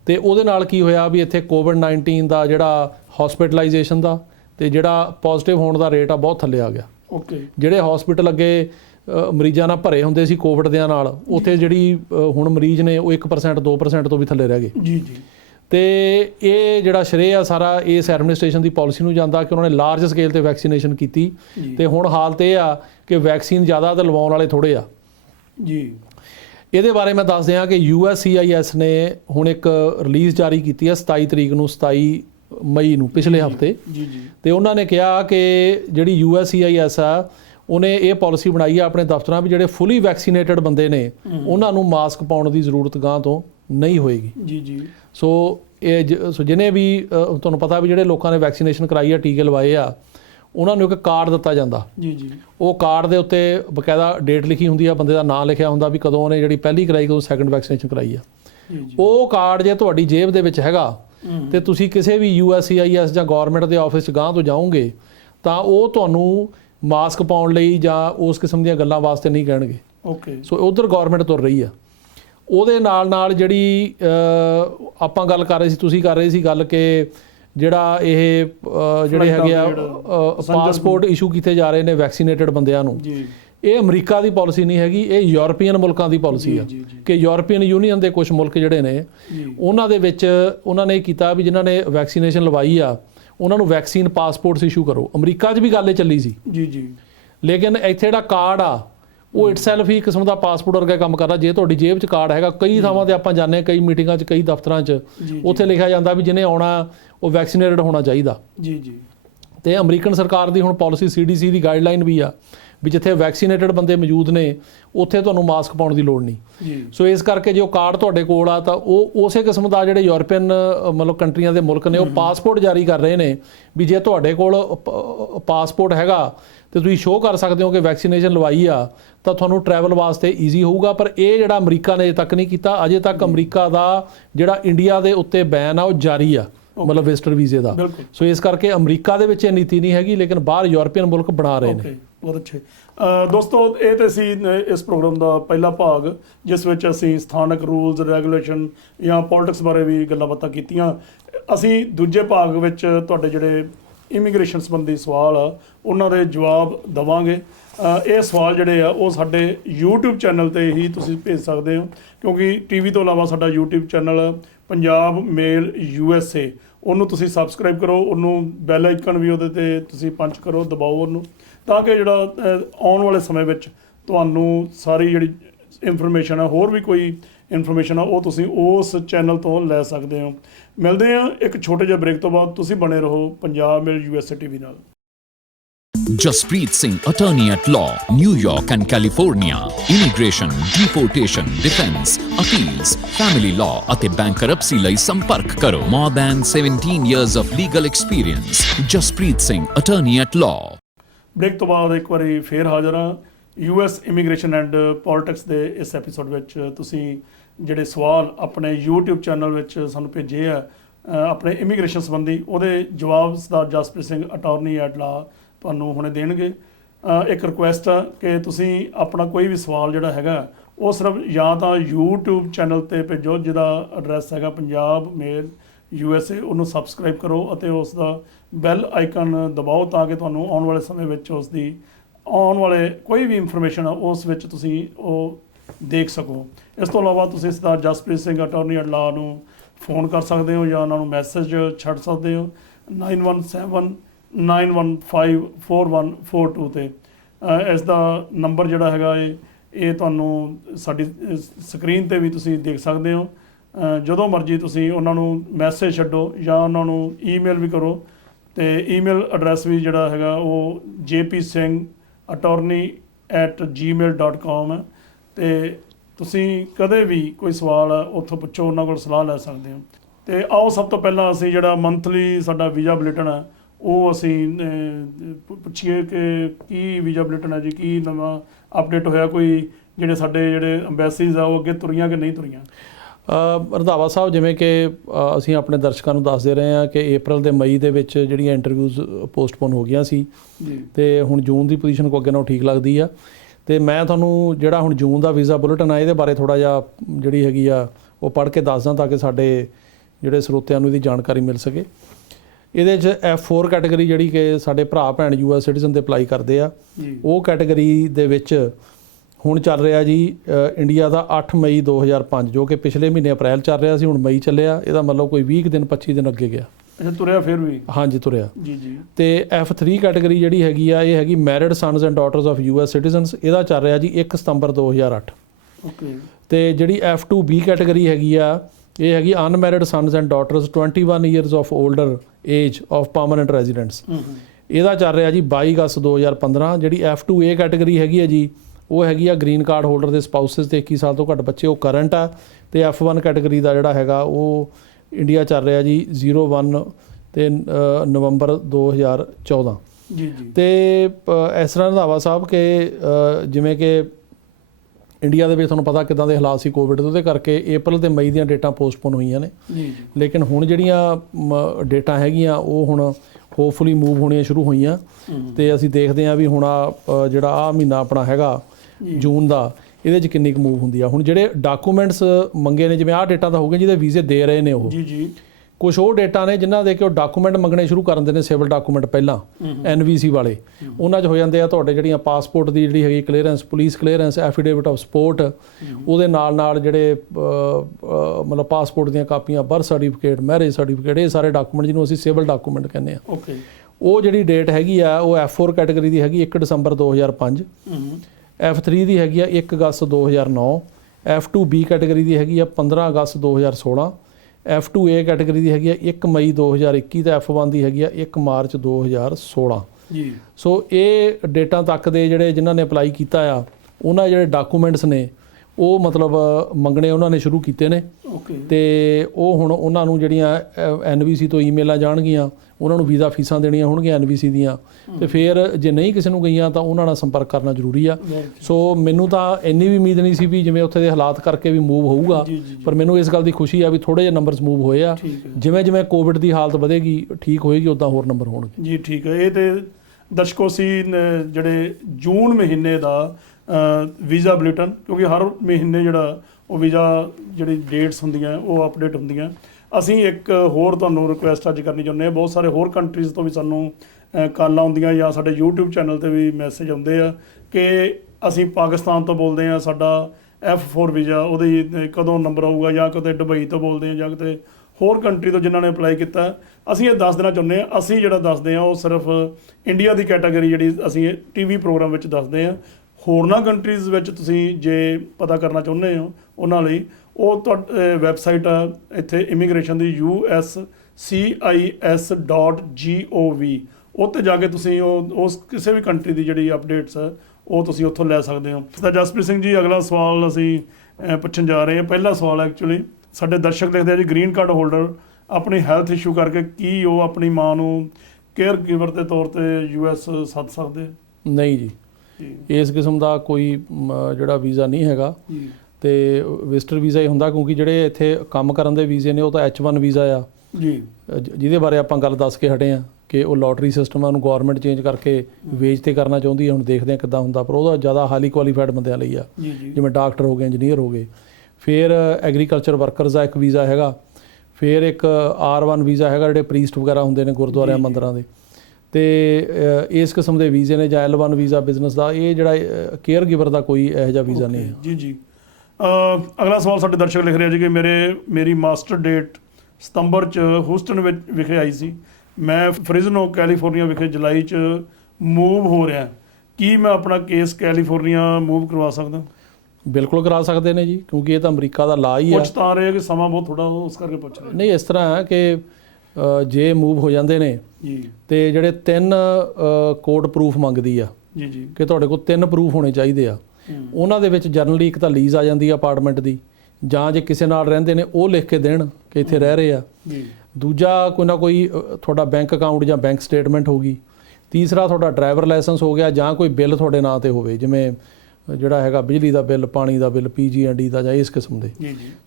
ਤੇ ਉਹਦੇ ਨਾਲ ਕੀ ਹੋਇਆ ਵੀ ਇੱਥੇ COVID-19 ਦਾ ਜਿਹੜਾ ਹਸਪੀਟਲਾਈਜੇਸ਼ਨ ਦਾ ਤੇ ਜਿਹੜਾ ਪੋਜ਼ਿਟਿਵ ਹੋਣ ਦਾ ਰੇਟ ਆ ਬਹੁਤ ਥੱਲੇ ਆ ਗਿਆ। ਜਿਹੜੇ ਹਸਪੀਟਲ ਅੱਗੇ ਮਰੀਜ਼ਾਂ ਨਾਲ ਭਰੇ ਹੁੰਦੇ ਸੀ ਕੋਵਿਡ ਦਿਆਂ ਨਾਲ, ਉੱਥੇ ਜਿਹੜੀ ਹੁਣ ਮਰੀਜ਼ ਨੇ ਉਹ 1% 2% ਤੋਂ ਵੀ ਥੱਲੇ ਰਹਿ ਗਏ। ਤੇ ਇਹ ਜਿਹੜਾ ਸ਼੍ਰੇਅ ਆ ਸਾਰਾ ਇਸ ਐਡਮਿਨਿਸਟ੍ਰੇਸ਼ਨ ਦੀ ਪਾਲਿਸੀ ਨੂੰ ਜਾਂਦਾ ਕਿ ਉਹਨਾਂ ਨੇ ਲਾਰਜ ਸਕੇਲ ਤੇ ਵੈਕਸੀਨੇਸ਼ਨ ਕੀਤੀ ਤੇ ਹੁਣ ਹਾਲਤ ਇਹ ਆ ਕਿ ਵੈਕਸੀਨ ਜ਼ਿਆਦਾ ਤੇ ਲਵਾਉਣ ਵਾਲੇ ਥੋੜ੍ਹੇ ਆ ਜੀ। ਇਹਦੇ ਬਾਰੇ ਮੈਂ ਦੱਸ ਦਿਆਂ ਕਿ USCIS ਨੇ ਹੁਣ ਇੱਕ ਰਿਲੀਜ਼ ਜਾਰੀ ਕੀਤੀ ਹੈ 27 ਤਰੀਕ ਨੂੰ, 27 ਮਈ ਨੂੰ, ਪਿਛਲੇ ਹਫ਼ਤੇ। ਤੇ ਉਹਨਾਂ ਨੇ ਕਿਹਾ ਕਿ ਜਿਹੜੀ USCIS ਆ ਉਹਨੇ ਇਹ ਪਾਲਿਸੀ ਬਣਾਈ ਆ ਆਪਣੇ ਦਫ਼ਤਰਾਂ ਵੀ ਜਿਹੜੇ ਫੁੱਲੀ ਵੈਕਸੀਨੇਟਡ ਬੰਦੇ ਨੇ ਉਹਨਾਂ ਨੂੰ ਮਾਸਕ ਪਾਉਣ ਦੀ ਜ਼ਰੂਰਤ ਗਾਂ ਤੋਂ ਨਹੀਂ ਹੋਏਗੀ। ਸੋ ਜਿਹਨੇ ਵੀ ਤੁਹਾਨੂੰ ਪਤਾ ਵੀ ਜਿਹੜੇ ਲੋਕਾਂ ਨੇ ਵੈਕਸੀਨੇਸ਼ਨ ਕਰਾਈ ਆ, ਟੀਕੇ ਲਵਾਏ ਆ, ਉਹਨਾਂ ਨੂੰ ਇੱਕ ਕਾਰਡ ਦਿੱਤਾ ਜਾਂਦਾ। ਉਹ ਕਾਰਡ ਦੇ ਉੱਤੇ ਬਕਾਇਦਾ ਡੇਟ ਲਿਖੀ ਹੁੰਦੀ ਆ, ਬੰਦੇ ਦਾ ਨਾਂ ਲਿਖਿਆ ਹੁੰਦਾ ਵੀ ਕਦੋਂ ਉਹਨੇ ਜਿਹੜੀ ਪਹਿਲੀ ਕਰਾਈ, ਕਦੋਂ ਸੈਕੰਡ ਵੈਕਸੀਨੇਸ਼ਨ ਕਰਾਈ ਆ। ਉਹ ਕਾਰਡ ਜੇ ਤੁਹਾਡੀ ਜੇਬ ਦੇ ਵਿੱਚ ਹੈਗਾ ਤੇ ਤੁਸੀਂ ਕਿਸੇ ਵੀ USCIS ਜਾਂ ਗੌਰਮੈਂਟ ਦੇ ਆਫਿਸ 'ਚ ਗਾਂ ਤੋਂ ਜਾਓਗੇ ਤਾਂ ਉਹ ਤੁਹਾਨੂੰ ਮਾਸਕ ਪਾਉਣ ਲਈ ਜਾਂ ਉਸ ਕਿਸਮ ਦੀਆਂ ਗੱਲਾਂ ਵਾਸਤੇ ਨਹੀਂ ਕਹਿਣਗੇ। ਸੋ ਉਧਰ ਗੌਰਮੈਂਟ ਤੁਰ ਰਹੀ ਆ। ਉਹਦੇ ਨਾਲ ਜਿਹੜੀ ਆਪਾਂ ਗੱਲ ਕਰ ਰਹੇ ਸੀ, ਤੁਸੀਂ ਕਰ ਰਹੇ ਸੀ ਗੱਲ ਕਿ ਜਿਹੜਾ ਇਹ ਜਿਹੜੇ ਹੈਗੇ ਆ ਪਾਸਪੋਰਟ ਇਸ਼ੂ ਕੀਤੇ ਜਾ ਰਹੇ ਨੇ ਵੈਕਸੀਨੇਟਡ ਬੰਦਿਆਂ ਨੂੰ, ਇਹ ਅਮਰੀਕਾ ਦੀ ਪਾਲਿਸੀ ਨਹੀਂ ਹੈਗੀ, ਇਹ ਯੂਰਪੀਅਨ ਮੁਲਕਾਂ ਦੀ ਪਾਲਿਸੀ ਆ ਕਿ ਯੂਰਪੀਅਨ ਯੂਨੀਅਨ ਦੇ ਕੁਝ ਮੁਲਕ ਜਿਹੜੇ ਨੇ ਉਹਨਾਂ ਦੇ ਵਿੱਚ ਉਹਨਾਂ ਨੇ ਕੀਤਾ ਵੀ ਜਿਨ੍ਹਾਂ ਨੇ ਵੈਕਸੀਨੇਸ਼ਨ ਲਵਾਈ ਆ ਉਹਨਾਂ ਨੂੰ ਵੈਕਸੀਨ ਪਾਸਪੋਰਟਸ ਇਸ਼ੂ ਕਰੋ। ਅਮਰੀਕਾ 'ਚ ਵੀ ਗੱਲ ਇਹ ਚੱਲੀ ਸੀ ਲੇਕਿਨ ਇੱਥੇ ਜਿਹੜਾ ਕਾਰਡ ਆ ਉਹ ਇਟਸੈਲਫ ਹੀ ਕਿਸਮ ਦਾ ਪਾਸਪੋਰਟ ਵਰਗਾ ਕੰਮ ਕਰਦਾ। ਜੇ ਤੁਹਾਡੀ ਜੇਬ 'ਚ ਕਾਰਡ ਹੈਗਾ, ਕਈ ਥਾਵਾਂ 'ਤੇ ਆਪਾਂ ਜਾਂਦੇ, ਕਈ ਮੀਟਿੰਗਾਂ 'ਚ, ਕਈ ਦਫ਼ਤਰਾਂ 'ਚ, ਉੱਥੇ ਲਿਖਿਆ ਜਾਂਦਾ ਵੀ ਜਿਹਨੇ ਆਉਣਾ ਉਹ ਵੈਕਸੀਨੇਟਡ ਹੋਣਾ ਚਾਹੀਦਾ। ਤੇ ਅਮਰੀਕਨ ਸਰਕਾਰ ਦੀ ਹੁਣ ਪਾਲਿਸੀ CDC ਦੀ ਗਾਈਡਲਾਈਨ ਵੀ ਆ ਵੀ ਜਿੱਥੇ ਵੈਕਸੀਨੇਟਡ ਬੰਦੇ ਮੌਜੂਦ ਨੇ ਉੱਥੇ ਤੁਹਾਨੂੰ ਮਾਸਕ ਪਾਉਣ ਦੀ ਲੋੜ ਨਹੀਂ। ਸੋ ਇਸ ਕਰਕੇ ਜੇ ਉਹ ਕਾਰਡ ਤੁਹਾਡੇ ਕੋਲ ਆ ਤਾਂ ਉਹ ਉਸੇ ਕਿਸਮ ਦਾ ਜਿਹੜੇ ਯੂਰਪੀਅਨ ਮਤਲਬ ਕੰਟਰੀਆਂ ਦੇ ਮੁਲਕ ਨੇ ਉਹ ਪਾਸਪੋਰਟ ਜਾਰੀ ਕਰ ਰਹੇ ਨੇ ਵੀ ਜੇ ਤੁਹਾਡੇ ਕੋਲ ਪਾਸਪੋਰਟ ਹੈਗਾ ਤੇ ਤੁਸੀਂ ਸ਼ੋਅ ਕਰ ਸਕਦੇ ਹੋ ਕਿ ਵੈਕਸੀਨੇਸ਼ਨ ਲਵਾਈ ਆ ਤਾਂ ਤੁਹਾਨੂੰ ਟਰੈਵਲ ਵਾਸਤੇ ਈਜ਼ੀ ਹੋਊਗਾ। ਪਰ ਇਹ ਜਿਹੜਾ ਅਮਰੀਕਾ ਨੇ ਅਜੇ ਤੱਕ ਨਹੀਂ ਕੀਤਾ। ਅਜੇ ਤੱਕ ਅਮਰੀਕਾ ਦਾ ਜਿਹੜਾ ਇੰਡੀਆ ਦੇ ਉੱਤੇ ਬੈਨ ਆ ਉਹ ਜਾਰੀ ਆ ਮਤਲਬ ਵਿਜ਼ਟਰ ਵੀਜ਼ੇ ਦਾ। ਬਿਲਕੁਲ। ਸੋ ਇਸ ਕਰਕੇ ਅਮਰੀਕਾ ਦੇ ਵਿੱਚ ਇਹ ਨੀਤੀ ਨਹੀਂ ਹੈਗੀ, ਲੇਕਿਨ ਬਾਹਰ ਯੂਰਪੀਅਨ ਮੁਲਕ ਬਣਾ ਰਹੇ ਨੇ। ਬਹੁਤ ਅੱਛੇ। ਦੋਸਤੋ, ਇਹ ਤੇ ਸੀ ਇਸ ਪ੍ਰੋਗਰਾਮ ਦਾ ਪਹਿਲਾ ਭਾਗ, ਜਿਸ ਵਿੱਚ ਅਸੀਂ ਸਥਾਨਕ ਰੂਲਸ ਰੈਗੂਲੇਸ਼ਨ ਜਾਂ ਪੋਲਿਟਿਕਸ ਬਾਰੇ ਵੀ ਗੱਲਾਂ ਬਾਤਾਂ ਕੀਤੀਆਂ। ਅਸੀਂ ਦੂਜੇ ਭਾਗ ਵਿੱਚ ਤੁਹਾਡੇ ਜਿਹੜੇ ਇਮੀਗ੍ਰੇਸ਼ਨ ਸੰਬੰਧੀ ਸਵਾਲ ਆ ਉਹਨਾਂ ਦੇ ਜਵਾਬ ਦੇਵਾਂਗੇ। ਇਹ ਸਵਾਲ ਜਿਹੜੇ ਆ ਉਹ ਸਾਡੇ YouTube ਚੈਨਲ ਤੇ ਹੀ ਤੁਸੀਂ ਭੇਜ ਸਕਦੇ ਹੋ, ਕਿਉਂਕਿ ਟੀਵੀ ਤੋਂ ਇਲਾਵਾ ਸਾਡਾ YouTube channel Punjab mail USA, ਉਹਨੂੰ ਤੁਸੀਂ ਸਬਸਕ੍ਰਾਈਬ ਕਰੋ, ਉਹਨੂੰ ਬੈਲ ਆਈਕਨ ਵੀ ਉਹਦੇ ਤੇ ਤੁਸੀਂ ਪੰਚ ਕਰੋ, ਦਬਾਓ ਉਹਨੂੰ, ਤਾਂ ਕਿ ਜਿਹੜਾ ਆਉਣ ਵਾਲੇ ਸਮੇਂ ਵਿੱਚ ਤੁਹਾਨੂੰ ਸਾਰੀ ਜਿਹੜੀ ਇਨਫੋਰਮੇਸ਼ਨ ਆ, ਹੋਰ ਵੀ ਕੋਈ ਇਨਫੋਰਮੇਸ਼ਨ ਆ, ਉਹ ਤੁਸੀਂ ਉਸ ਚੈਨਲ ਤੋਂ ਲੈ ਸਕਦੇ ਹੋ। ਮਿਲਦੇ ਹਾਂ ਇੱਕ ਛੋਟੇ ਜਿਹੇ ਬ੍ਰੇਕ ਤੋਂ ਬਾਅਦ। ਤੁਸੀਂ ਬਣੇ ਰਹੋ ਪੰਜਾਬ ਮੇਲ USA TV ਨਾਲ। Jaspreet Singh, attorney at law, New York and California. Immigration, deportation, defense, appeals, family law ਅਤੇ bankruptcy ਲਈ ਸੰਪਰਕ ਕਰੋ। More than 17 years of legal experience. Jaspreet Singh, attorney at law. Break ਤੋਂ ਬਾਅਦ ਇੱਕ ਵਾਰੀ ਫੇਰ ਹਾਜ਼ਰ ਹਾਂ US ਇਮੀਗ੍ਰੇਸ਼ਨ ਐਂਡ ਪੋਲਿਟਿਕਸ ਦੇ ਇਸ ਐਪੀਸੋਡ ਵਿੱਚ। ਤੁਸੀਂ ਜਿਹੜੇ ਸਵਾਲ ਆਪਣੇ YouTube ਚੈਨਲ ਵਿੱਚ ਸਾਨੂੰ ਭੇਜੇ ਆ ਆਪਣੇ ਇਮੀਗ੍ਰੇਸ਼ਨ ਸੰਬੰਧੀ, ਉਹਦੇ ਜਵਾਬ ਸਰਦਾਰ ਜਸਪ੍ਰੀਤ ਸਿੰਘ ਅਟਾਰਨੀ ਐਟ ਲਾ ਤੁਹਾਨੂੰ ਹੁਣੇ ਦੇਣਗੇ। ਇੱਕ ਰਿਕੁਐਸਟ ਆ ਕਿ ਤੁਸੀਂ ਆਪਣਾ ਕੋਈ ਵੀ ਸਵਾਲ ਜਿਹੜਾ ਹੈਗਾ ਉਹ ਸਿਰਫ ਜਾਂ ਤਾਂ YouTube ਚੈਨਲ ਤੇ ਭੇਜੋ, ਜਿਹਦਾ ਐਡਰੈਸ ਹੈਗਾ ਪੰਜਾਬ ਮੇਲ USA, ਉਹਨੂੰ ਸਬਸਕ੍ਰਾਈਬ ਕਰੋ ਅਤੇ ਉਸ ਦਾ ਬੈਲ ਆਈਕਨ ਦਬਾਓ, ਤਾਂ ਕਿ ਤੁਹਾਨੂੰ ਆਉਣ ਵਾਲੇ ਸਮੇਂ ਵਿੱਚ ਉਸ ਦੀ ਆਉਣ ਵਾਲੇ ਕੋਈ ਵੀ ਇਨਫੋਰਮੇਸ਼ਨ ਆ ਉਸ ਵਿੱਚ ਤੁਸੀਂ ਉਹ ਦੇਖ ਸਕੋ। ਇਸ ਤੋਂ ਇਲਾਵਾ ਤੁਸੀਂ ਸਰਦਾਰ ਜਸਪ੍ਰੀਤ ਸਿੰਘ ਅਟਾਰਨੀ ਐਟ ਲਾ ਨੂੰ ਫੋਨ ਕਰ ਸਕਦੇ ਹੋ ਜਾਂ ਉਹਨਾਂ ਨੂੰ ਮੈਸੇਜ ਛੱਡ ਸਕਦੇ ਹੋ 9179154142 ਤੇ। ਇਸ ਦਾ ਨੰਬਰ ਜਿਹੜਾ ਹੈਗਾ ਇਹ ਤੁਹਾਨੂੰ ਸਾਡੀ ਸਕਰੀਨ ਤੇ ਵੀ ਤੁਸੀਂ ਦੇਖ ਸਕਦੇ ਹੋ। ਜਦੋਂ ਮਰਜ਼ੀ ਤੁਸੀਂ ਉਹਨਾਂ ਨੂੰ ਮੈਸੇਜ ਛੱਡੋ ਜਾਂ ਉਹਨਾਂ ਨੂੰ ਈਮੇਲ ਵੀ ਕਰੋ, ਤੇ ਈਮੇਲ ਐਡਰੈਸ ਵੀ ਜਿਹੜਾ ਹੈਗਾ ਉਹ jpsinghattorney@gmail.com ਹੈ। ਤੇ ਤੁਸੀਂ ਕਦੇ ਵੀ ਕੋਈ ਸਵਾਲ ਉੱਥੋਂ ਪੁੱਛੋ, ਉਹਨਾਂ ਕੋਲ ਸਲਾਹ ਲੈ ਸਕਦੇ ਹੋ। ਤੇ ਆਓ ਸਭ ਤੋਂ ਪਹਿਲਾਂ ਅਸੀਂ ਜਿਹੜਾ ਮੰਥਲੀ ਸਾਡਾ ਵੀਜ਼ਾ ਬੁਲੇਟਿਨ ਹੈ ਉਹ ਅਸੀਂ ਪੁੱਛੀਏ ਕਿ ਕੀ ਵੀਜ਼ਾ ਬੁਲੇਟਿਨ ਹੈ ਜੀ, ਕੀ ਨਵਾਂ ਅਪਡੇਟ ਹੋਇਆ, ਕੋਈ ਜਿਹੜੇ ਸਾਡੇ ਜਿਹੜੇ ਅੰਬੈਸੀਜ਼ ਆ ਉਹ ਅੱਗੇ ਤੁਰੀਆਂ ਕਿ ਨਹੀਂ ਤੁਰੀਆਂ। ਰੰਧਾਵਾ ਸਾਹਿਬ, ਜਿਵੇਂ ਕਿ ਅਸੀਂ ਆਪਣੇ ਦਰਸ਼ਕਾਂ ਨੂੰ ਦੱਸਦੇ ਰਹੇ ਹਾਂ ਕਿ April ਤੇ ਮਈ ਦੇ ਵਿੱਚ ਜਿਹੜੀਆਂ ਇੰਟਰਵਿਊਜ਼ ਪੋਸਟਪੋਨ ਹੋ ਗਈਆਂ ਸੀ, ਤੇ ਹੁਣ ਜੂਨ ਦੀ ਪੋਜੀਸ਼ਨ ਕੋ ਅੱਗੇ ਨਾਲੋਂ ਠੀਕ ਲੱਗਦੀ ਆ। ਤੇ ਮੈਂ ਤੁਹਾਨੂੰ ਜਿਹੜਾ ਹੁਣ ਜੂਨ ਦਾ ਵੀਜ਼ਾ ਬੁਲੇਟਿਨ ਆ ਇਹਦੇ ਬਾਰੇ ਥੋੜ੍ਹਾ ਜਿਹਾ ਜਿਹੜੀ ਹੈਗੀ ਆ ਉਹ ਪੜ੍ਹ ਕੇ ਦੱਸਦਾ, ਤਾਂ ਕਿ ਸਾਡੇ ਜਿਹੜੇ ਸਰੋਤਿਆਂ ਨੂੰ ਇਹਦੀ ਜਾਣਕਾਰੀ ਮਿਲ ਸਕੇ। ਇਹਦੇ 'ਚ F4 ਕੈਟਾਗਰੀ ਜਿਹੜੀ ਕਿ ਸਾਡੇ ਭਰਾ ਭੈਣ US ਸਿਟੀਜ਼ਨ 'ਤੇ ਅਪਲਾਈ ਕਰਦੇ ਆ, ਉਹ ਕੈਟਾਗਰੀ ਦੇ ਵਿੱਚ ਹੁਣ ਚੱਲ ਰਿਹਾ ਜੀ ਇੰਡੀਆ ਦਾ 8 ਮਈ 2005, ਜੋ ਕਿ ਪਿਛਲੇ ਮਹੀਨੇ ਅਪ੍ਰੈਲ ਚੱਲ ਰਿਹਾ ਸੀ, ਹੁਣ ਮਈ ਚੱਲਿਆ। ਇਹਦਾ ਮਤਲਬ ਕੋਈ 20 ਦਿਨ 25 ਦਿਨ ਅੱਗੇ ਗਿਆ। ਤੁਰਿਆ ਫਿਰ ਵੀ? ਹਾਂਜੀ, ਤੁਰਿਆ ਜੀ ਜੀ। ਤੇ F3 ਕੈਟਾਗਰੀ ਜਿਹੜੀ ਹੈਗੀ ਆ, ਇਹ ਹੈਗੀ married sons and daughters of US citizens. ਇਹਦਾ ਚੱਲ ਰਿਹਾ ਜੀ 1 ਸਤੰਬਰ 2008। ਓਕੇ। ਤੇ ਜਿਹੜੀ F2B ਕੈਟਾਗਰੀ ਹੈਗੀ ਆ, ਇਹ ਹੈਗੀ unmarried sons and daughters 21 years of older age of permanent residents. ਇਹਦਾ ਚੱਲ ਰਿਹਾ ਜੀ 22 ਅਗਸਤ 2015। ਜਿਹੜੀ F2A ਕੈਟਾਗਰੀ ਹੈਗੀ ਹੈ ਜੀ, ਉਹ ਹੈਗੀ ਆ ਗ੍ਰੀਨ ਕਾਰਡ ਹੋਲਡਰ ਦੇ ਸਪਾਊਸਿਸ ਤੇ 21 ਸਾਲ ਤੋਂ ਘੱਟ ਬੱਚੇ, ਉਹ ਕਰੰਟ ਆ। ਤੇ F1 ਕੈਟਾਗਰੀ ਦਾ ਜਿਹੜਾ ਹੈਗਾ ਉਹ ਇੰਡੀਆ ਚੱਲ ਰਿਹਾ ਜੀ 01 ਤੇ ਨਵੰਬਰ 2014। ਜੀ ਜੀ। ਤੇ ਇਸ ਤਰ੍ਹਾਂ ਰੰਧਾਵਾ ਸਾਹਿਬ ਕਿ ਜਿਵੇਂ ਕਿ ਇੰਡੀਆ ਦੇ ਵਿੱਚ ਤੁਹਾਨੂੰ ਪਤਾ ਕਿੱਦਾਂ ਦੇ ਹਾਲਾਤ ਸੀ ਕੋਵਿਡ ਦੇ, ਉਹਦੇ ਕਰਕੇ April ਤੇ ਮਈ ਦੀਆਂ ਡੇਟਾਂ ਪੋਸਟਪੋਨ ਹੋਈਆਂ ਨੇ। ਲੇਕਿਨ ਹੁਣ ਜਿਹੜੀਆਂ ਡੇਟਾਂ ਹੈਗੀਆਂ ਉਹ ਹੁਣ ਹੋਪਫੁਲੀ ਮੂਵ ਹੋਣੀਆਂ ਸ਼ੁਰੂ ਹੋਈਆਂ। ਤੇ ਅਸੀਂ ਦੇਖਦੇ ਹਾਂ ਵੀ ਹੁਣ ਜਿਹੜਾ ਆਹ ਮਹੀਨਾ ਆਪਣਾ ਹੈਗਾ ਜੂਨ ਦਾ, ਇਹਦੇ 'ਚ ਕਿੰਨੀ ਕੁ ਮੂਵ ਹੁੰਦੀ ਆ। ਹੁਣ ਜਿਹੜੇ ਡਾਕੂਮੈਂਟਸ ਮੰਗੇ ਨੇ, ਜਿਵੇਂ ਆਹ ਡੇਟਾ ਤਾਂ ਹੋ ਗਏ ਜਿਹਦੇ ਵੀਜ਼ੇ ਦੇ ਰਹੇ ਨੇ ਉਹ, ਕੁਛ ਉਹ ਡੇਟਾ ਨੇ ਜਿਨ੍ਹਾਂ ਦੇ ਕਿ ਉਹ ਡਾਕੂਮੈਂਟ ਮੰਗਣੇ ਸ਼ੁਰੂ ਕਰ ਦਿੰਦੇ ਨੇ, ਸਿਵਲ ਡਾਕੂਮੈਂਟ ਪਹਿਲਾਂ NVC ਵਾਲੇ, ਉਹਨਾਂ 'ਚ ਹੋ ਜਾਂਦੇ ਆ ਤੁਹਾਡੇ ਜਿਹੜੀਆਂ ਪਾਸਪੋਰਟ ਦੀ ਜਿਹੜੀ ਹੈਗੀ clearance, police clearance, affidavit of support, ਉਹਦੇ ਨਾਲ ਜਿਹੜੇ ਮਤਲਬ ਪਾਸਪੋਰਟ ਦੀਆਂ ਕਾਪੀਆਂ, ਬਰਥ ਸਰਟੀਫਿਕੇਟ, ਮੈਰਿਜ ਸਰਟੀਫਿਕੇਟ, ਇਹ ਸਾਰੇ ਡਾਕੂਮੈਂਟ ਜਿਹਨੂੰ ਅਸੀਂ ਸਿਵਲ ਡਾਕੂਮੈਂਟ ਕਹਿੰਦੇ ਆ। ਉਹ ਜਿਹੜੀ ਡੇਟ ਹੈਗੀ ਆ ਉਹ F4 ਕੈਟਾਗਰੀ ਦੀ ਹੈਗੀ 1 ਦਸੰਬਰ 2005, F3 ਦੀ ਹੈਗੀ ਆ 1 ਅਗਸਤ 2009, F2B ਕੈਟਾਗਰੀ ਦੀ ਹੈਗੀ ਆ 15 ਅਗਸਤ 2016, F2A ਕੈਟਾਗਰੀ ਦੀ ਹੈਗੀ ਆ 1 ਮਈ 2021 ਤੇ F1 ਦੀ ਹੈਗੀ ਆ 1 ਮਾਰਚ 2016 ਜੀ। ਸੋ ਇਹ ਡੇਟਾਂ ਤੱਕ ਦੇ ਜਿਹੜੇ ਜਿਨ੍ਹਾਂ ਨੇ ਅਪਲਾਈ ਕੀਤਾ ਆ, ਉਹਨਾਂ ਜਿਹੜੇ ਡਾਕੂਮੈਂਟਸ ਨੇ ਉਹ ਮਤਲਬ ਮੰਗਣੇ ਉਹਨਾਂ ਨੇ ਸ਼ੁਰੂ ਕੀਤੇ ਨੇ ਓਕੇ ਤੇ ਉਹ ਹੁਣ ਉਹਨਾਂ ਨੂੰ ਜਿਹੜੀਆਂ NVC ਤੋਂ ਈਮੇਲਾਂ ਜਾਣਗੀਆਂ, ਉਹਨਾਂ ਨੂੰ ਵੀਜ਼ਾ ਫੀਸਾਂ ਦੇਣੀਆਂ ਹੋਣਗੀਆਂ NVC ਦੀਆਂ, ਤੇ ਫਿਰ ਜੇ ਨਹੀਂ ਕਿਸੇ ਨੂੰ ਗਈਆਂ ਤਾਂ ਉਹਨਾਂ ਨਾਲ ਸੰਪਰਕ ਕਰਨਾ ਜ਼ਰੂਰੀ ਆ। ਸੋ ਮੈਨੂੰ ਤਾਂ ਇੰਨੀ ਵੀ ਉਮੀਦ ਨਹੀਂ ਸੀ ਵੀ ਜਿਵੇਂ ਉੱਥੇ ਦੇ ਹਾਲਾਤ ਕਰਕੇ ਵੀ ਮੂਵ ਹੋਊਗਾ, ਪਰ ਮੈਨੂੰ ਇਸ ਗੱਲ ਦੀ ਖੁਸ਼ੀ ਆ ਵੀ ਥੋੜ੍ਹੇ ਜਿਹੇ ਨੰਬਰਸ ਮੂਵ ਹੋਏ ਆ। ਜਿਵੇਂ ਜਿਵੇਂ ਕੋਵਿਡ ਦੀ ਹਾਲਤ ਵਧੇਗੀ, ਠੀਕ ਹੋਏਗੀ, ਉੱਦਾਂ ਹੋਰ ਨੰਬਰ ਹੋਣਗੇ ਜੀ। ਠੀਕ ਹੈ, ਇਹ ਤੇ ਦਰਸ਼ਕੋ ਸੀ ਜਿਹੜੇ ਜੂਨ ਮਹੀਨੇ ਦਾ ਵੀਜ਼ਾ ਬੁਲੇਟਿਨ, ਕਿਉਂਕਿ ਹਰ ਮਹੀਨੇ ਜਿਹੜਾ ਉਹ ਵੀਜ਼ਾ ਜਿਹੜੀ ਡੇਟਸ ਹੁੰਦੀਆਂ ਉਹ ਅਪਡੇਟ ਹੁੰਦੀਆਂ। ਅਸੀਂ ਇੱਕ ਹੋਰ ਤੁਹਾਨੂੰ ਰਿਕੁਐਸਟ ਅੱਜ ਕਰਨੀ ਚਾਹੁੰਦੇ ਹਾਂ। ਬਹੁਤ ਸਾਰੇ ਹੋਰ ਕੰਟਰੀਜ਼ ਤੋਂ ਵੀ ਸਾਨੂੰ ਕਾਲਾਂ ਆਉਂਦੀਆਂ ਜਾਂ ਸਾਡੇ YouTube ਚੈਨਲ ਤੇ ਵੀ ਮੈਸੇਜ ਆਉਂਦੇ ਆ ਕਿ ਅਸੀਂ ਪਾਕਿਸਤਾਨ ਤੋਂ ਬੋਲਦੇ ਹਾਂ, ਸਾਡਾ F4 ਵੀਜ਼ਾ ਉਹਦੀ ਕਦੋਂ ਨੰਬਰ ਆਊਗਾ, ਜਾਂ ਕਿਤੇ ਦੁਬਈ ਤੋਂ ਬੋਲਦੇ ਹਾਂ ਜਾਂ ਕਿਤੇ ਹੋਰ ਕੰਟਰੀ ਤੋਂ ਜਿਨ੍ਹਾਂ ਨੇ ਅਪਲਾਈ ਕੀਤਾ। ਅਸੀਂ ਇਹ ਦੱਸ ਦੇਣਾ ਚਾਹੁੰਦੇ ਹਾਂ, ਅਸੀਂ ਜਿਹੜਾ ਦੱਸਦੇ ਹਾਂ ਉਹ ਸਿਰਫ ਇੰਡੀਆ ਦੀ ਕੈਟਾਗਰੀ ਜਿਹੜੀ ਅਸੀਂ TV ਪ੍ਰੋਗਰਾਮ ਵਿੱਚ ਦੱਸਦੇ ਹਾਂ। ਹੋਰਨਾਂ ਕੰਟਰੀਜ਼ ਵਿੱਚ ਤੁਸੀਂ ਜੇ ਪਤਾ ਕਰਨਾ ਚਾਹੁੰਦੇ ਹੋ ਉਹਨਾਂ ਲਈ ਉਹ ਵੈਬਸਾਈਟ ਆ ਇੱਥੇ ਇਮੀਗ੍ਰੇਸ਼ਨ ਦੀ USCIS.gov, ਉੱਤੇ ਜਾ ਕੇ ਤੁਸੀਂ ਉਸ ਕਿਸੇ ਵੀ ਕੰਟਰੀ ਦੀ ਜਿਹੜੀ ਅਪਡੇਟਸ ਆ ਉਹ ਤੁਸੀਂ ਉੱਥੋਂ ਲੈ ਸਕਦੇ ਹੋ। ਤਾਂ ਜਸਪ੍ਰੀਤ ਸਿੰਘ ਜੀ, ਅਗਲਾ ਸਵਾਲ ਅਸੀਂ ਪੁੱਛਣ ਜਾ ਰਹੇ ਹਾਂ। ਪਹਿਲਾ ਸਵਾਲ ਐਕਚੁਅਲੀ ਸਾਡੇ ਦਰਸ਼ਕ ਲਿਖਦੇ ਆ ਜੀ, ਗ੍ਰੀਨ ਕਾਰਡ ਹੋਲਡਰ ਆਪਣੀ ਹੈਲਥ ਇਸ਼ੂ ਕਰਕੇ ਕੀ ਉਹ ਆਪਣੀ ਮਾਂ ਨੂੰ ਕੇਅਰ ਗਿਵਰ ਦੇ ਤੌਰ ਤੇ US ਸੱਦ ਸਕਦੇ? ਨਹੀਂ ਜੀ, ਇਸ ਕਿਸਮ ਦਾ ਕੋਈ ਜਿਹੜਾ ਵੀਜ਼ਾ ਨਹੀਂ ਹੈਗਾ ਤੇ ਵਿਜ਼ਟਰ ਵੀਜ਼ਾ ਹੀ ਹੁੰਦਾ, ਕਿਉਂਕਿ ਜਿਹੜੇ ਇੱਥੇ ਕੰਮ ਕਰਨ ਦੇ ਵੀਜ਼ੇ ਨੇ ਉਹ ਤਾਂ H1 ਵੀਜ਼ਾ ਆ ਜੀ, ਜਿਹਦੇ ਬਾਰੇ ਆਪਾਂ ਗੱਲ ਦੱਸ ਕੇ ਹਟੇ ਆ ਕਿ ਉਹ ਲੋਟਰੀ ਸਿਸਟਮ ਆ, ਉਹਨੂੰ ਗਵਰਨਮੈਂਟ ਚੇਂਜ ਕਰਕੇ ਵੇਜ ਤੇ ਕਰਨਾ ਚਾਹੁੰਦੀ ਹੈ। ਹੁਣ ਦੇਖਦੇ ਆ ਕਿੱਦਾਂ ਹੁੰਦਾ, ਪਰ ਉਹਦਾ ਜ਼ਿਆਦਾ ਹਾਈਲੀ ਕੁਆਲੀਫਾਈਡ ਬੰਦਿਆਂ ਲਈ ਆ, ਜਿਵੇਂ ਡਾਕਟਰ ਹੋ ਗਏ, ਇੰਜੀਨੀਅਰ ਹੋ ਗਏ। ਫਿਰ ਐਗਰੀਕਲਚਰ ਵਰਕਰਸ ਦਾ ਇੱਕ ਵੀਜ਼ਾ ਹੈਗਾ, ਫਿਰ ਇੱਕ R1 ਵੀਜ਼ਾ ਹੈਗਾ, ਜਿਹੜੇ ਪ੍ਰੀਸਟ ਵਗੈਰਾ ਹੁੰਦੇ ਨੇ ਗੁਰਦੁਆਰਿਆਂ ਮੰਦਰਾਂ ਦੇ, ਤੇ ਇਸ ਕਿਸਮ ਦੇ ਵੀਜ਼ੇ ਨੇ, ਜਾਂ L1 ਵੀਜ਼ਾ ਬਿਜ਼ਨਸ ਦਾ। ਇਹ ਜਿਹੜਾ ਕੇਅਰ ਗਿਵਰ ਦਾ ਕੋਈ ਇਹੋ ਜਿਹਾ ਵੀਜ਼ਾ ਨਹੀਂ ਹੈ ਜੀ। ਅਗਲਾ ਸਵਾਲ ਸਾਡੇ ਦਰਸ਼ਕ ਲਿਖ ਰਿਹਾ ਜੀ ਕਿ ਮੇਰੀ ਮਾਸਟਰ ਡੇਟ ਸਤੰਬਰ 'ਚ ਹੂਸਟਨ ਵਿਖੇ ਆਈ ਸੀ। ਮੈਂ ਫ੍ਰਿਜ਼ਨੋ ਕੈਲੀਫੋਰਨੀਆ ਵਿਖੇ ਜੁਲਾਈ 'ਚ ਮੂਵ ਹੋ ਰਿਹਾ, ਕੀ ਮੈਂ ਆਪਣਾ ਕੇਸ ਕੈਲੀਫੋਰਨੀਆ ਮੂਵ ਕਰਵਾ ਸਕਦਾ? ਬਿਲਕੁਲ ਕਰਾ ਸਕਦੇ ਨੇ ਜੀ, ਕਿਉਂਕਿ ਇਹ ਤਾਂ ਅਮਰੀਕਾ ਦਾ ਲਾ ਹੀ ਆ। ਪੁੱਛ ਤਾਂ ਰਹੇ ਕਿ ਸਮਾਂ ਬਹੁਤ ਥੋੜਾ, ਉਸ ਕਰਕੇ ਪੁੱਛ ਰਹੇ। ਨਹੀਂ, ਇਸ ਤਰ੍ਹਾਂ ਹੈ ਕਿ ਜੇ ਮੂਵ ਹੋ ਜਾਂਦੇ ਨੇ ਜੀ ਤੇ ਜਿਹੜੇ 3 ਕੋਡ ਪ੍ਰੂਫ ਮੰਗਦੀ ਆ ਜੀ ਕਿ ਤੁਹਾਡੇ ਕੋਲ 3 ਪ੍ਰੂਫ ਹੋਣੇ ਚਾਹੀਦੇ ਆ। ਉਹਨਾਂ ਦੇ ਵਿੱਚ ਜਰਨਲੀ ਇੱਕ ਤਾਂ ਲੀਜ਼ ਆ ਜਾਂਦੀ ਆ ਅਪਾਰਟਮੈਂਟ ਦੀ, ਜਾਂ ਜੇ ਕਿਸੇ ਨਾਲ ਰਹਿੰਦੇ ਨੇ ਉਹ ਲਿਖ ਕੇ ਦੇਣ ਕਿ ਇੱਥੇ ਰਹਿ ਰਹੇ ਆ। ਦੂਜਾ ਕੋਈ ਨਾ ਕੋਈ ਤੁਹਾਡਾ ਬੈਂਕ ਅਕਾਊਂਟ ਜਾਂ ਬੈਂਕ ਸਟੇਟਮੈਂਟ ਹੋਗੀ। ਤੀਸਰਾ ਤੁਹਾਡਾ ਡਰਾਈਵਰ ਲਾਇਸੈਂਸ ਹੋ ਗਿਆ, ਜਾਂ ਕੋਈ ਬਿੱਲ ਤੁਹਾਡੇ ਨਾਂ ਤੇ ਹੋਵੇ, ਜਿਵੇਂ ਜਿਹੜਾ ਹੈਗਾ ਬਿਜਲੀ ਦਾ ਬਿੱਲ, ਪਾਣੀ ਦਾ ਬਿੱਲ, PG&E ਦਾ, ਜਾਂ ਇਸ ਕਿਸਮ ਦੇ।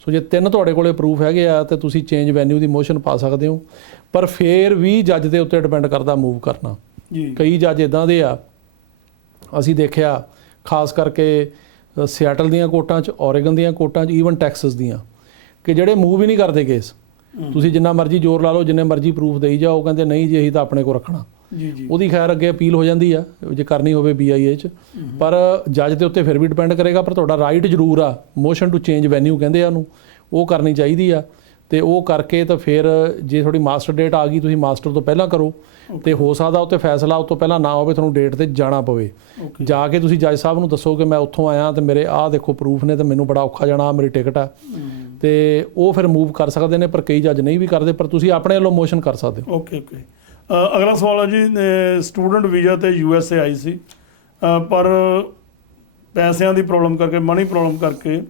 ਸੋ ਜੇ 3 ਤੁਹਾਡੇ ਕੋਲੇ ਪ੍ਰੂਫ ਹੈਗੇ ਆ ਤੇ ਤੁਸੀਂ ਚੇਂਜ ਵੈਨਿਊ ਦੀ ਮੋਸ਼ਨ ਪਾ ਸਕਦੇ ਹੋ, ਪਰ ਫਿਰ ਵੀ ਜੱਜ ਦੇ ਉੱਤੇ ਡਿਪੈਂਡ ਕਰਦਾ ਮੂਵ ਕਰਨਾ। ਕਈ ਜੱਜ ਇੱਦਾਂ ਦੇ ਆ, ਅਸੀਂ ਦੇਖਿਆ ਖਾਸ ਕਰਕੇ ਸਿਆਟਲ ਦੀਆਂ ਕੋਰਟਾਂ 'ਚ, ਓਰੇਗਨ ਦੀਆਂ ਕੋਰਟਾਂ 'ਚ, ਈਵਨ ਟੈਕਸਸ ਦੀਆਂ, ਕਿ ਜਿਹੜੇ ਮੂਵ ਹੀ ਨਹੀਂ ਕਰਦੇ ਕੇਸ। ਤੁਸੀਂ ਜਿੰਨਾ ਮਰਜ਼ੀ ਜ਼ੋਰ ਲਾ ਲਓ, ਜਿੰਨੇ ਮਰਜ਼ੀ ਪ੍ਰੂਫ ਦੇਈ ਜਾਓ, ਉਹ ਕਹਿੰਦੇ ਨਹੀਂ ਜੀ ਅਸੀਂ ਤਾਂ ਆਪਣੇ ਕੋਲ ਰੱਖਣਾ। ਉਹਦੀ ਖੈਰ ਅੱਗੇ ਅਪੀਲ ਹੋ ਜਾਂਦੀ ਆ ਜੇ ਕਰਨੀ ਹੋਵੇ BIA 'ਚ, ਪਰ ਜੱਜ ਦੇ ਉੱਤੇ ਫਿਰ ਵੀ ਡਿਪੈਂਡ ਕਰੇਗਾ। ਪਰ ਤੁਹਾਡਾ ਰਾਈਟ ਜ਼ਰੂਰ ਆ, ਮੋਸ਼ਨ ਟੂ ਚੇਂਜ ਵੈਨਿਊ ਕਹਿੰਦੇ ਆ ਉਹਨੂੰ, ਉਹ ਕਰਨੀ ਚਾਹੀਦੀ ਆ। ਤੇ ਉਹ ਕਰਕੇ ਤਾਂ ਫਿਰ ਜੇ ਤੁਹਾਡੀ ਮਾਸਟਰ ਡੇਟ ਆ ਗਈ, ਤੁਸੀਂ ਮਾਸਟਰ ਤੋਂ ਪਹਿਲਾਂ ਕਰੋ, ਤੇ ਹੋ ਸਕਦਾ ਉੱਤੇ ਫੈਸਲਾ ਉਸ ਤੋਂ ਪਹਿਲਾਂ ਨਾ ਹੋਵੇ, ਤੁਹਾਨੂੰ ਡੇਟ ਤੇ ਜਾਣਾ ਪਵੇ। ਜਾ ਕੇ ਤੁਸੀਂ ਜੱਜ ਸਾਹਿਬ ਨੂੰ ਦੱਸੋ ਕਿ ਮੈਂ ਉੱਥੋਂ ਆਇਆ ਤੇ ਮੇਰੇ ਆਹ ਦੇਖੋ ਪ੍ਰੂਫ ਨੇ ਤੇ ਮੈਨੂੰ ਬੜਾ ਔਖਾ ਜਾਣਾ, ਮੇਰੀ ਟਿਕਟ ਆ, ਤੇ ਉਹ ਫਿਰ ਮੂਵ ਕਰ ਸਕਦੇ ਨੇ। ਪਰ ਕਈ ਜੱਜ ਨਹੀਂ ਵੀ ਕਰਦੇ, ਪਰ ਤੁਸੀਂ ਆਪਣੇ ਵੱਲੋਂ ਮੋਸ਼ਨ ਕਰ ਸਕਦੇ ਹੋ। ਓਕੇ। ਅਗਲਾ ਸਵਾਲ ਹੈ ਜੀ, ਸਟੂਡੈਂਟ ਵੀਜ਼ਾ ਤੇ USA ਆਈ ਸੀ, ਪਰ ਪੈਸਿਆਂ ਦੀ ਪ੍ਰੋਬਲਮ ਕਰਕੇ, ਮਨੀ ਪ੍ਰੋਬਲਮ ਕਰਕੇ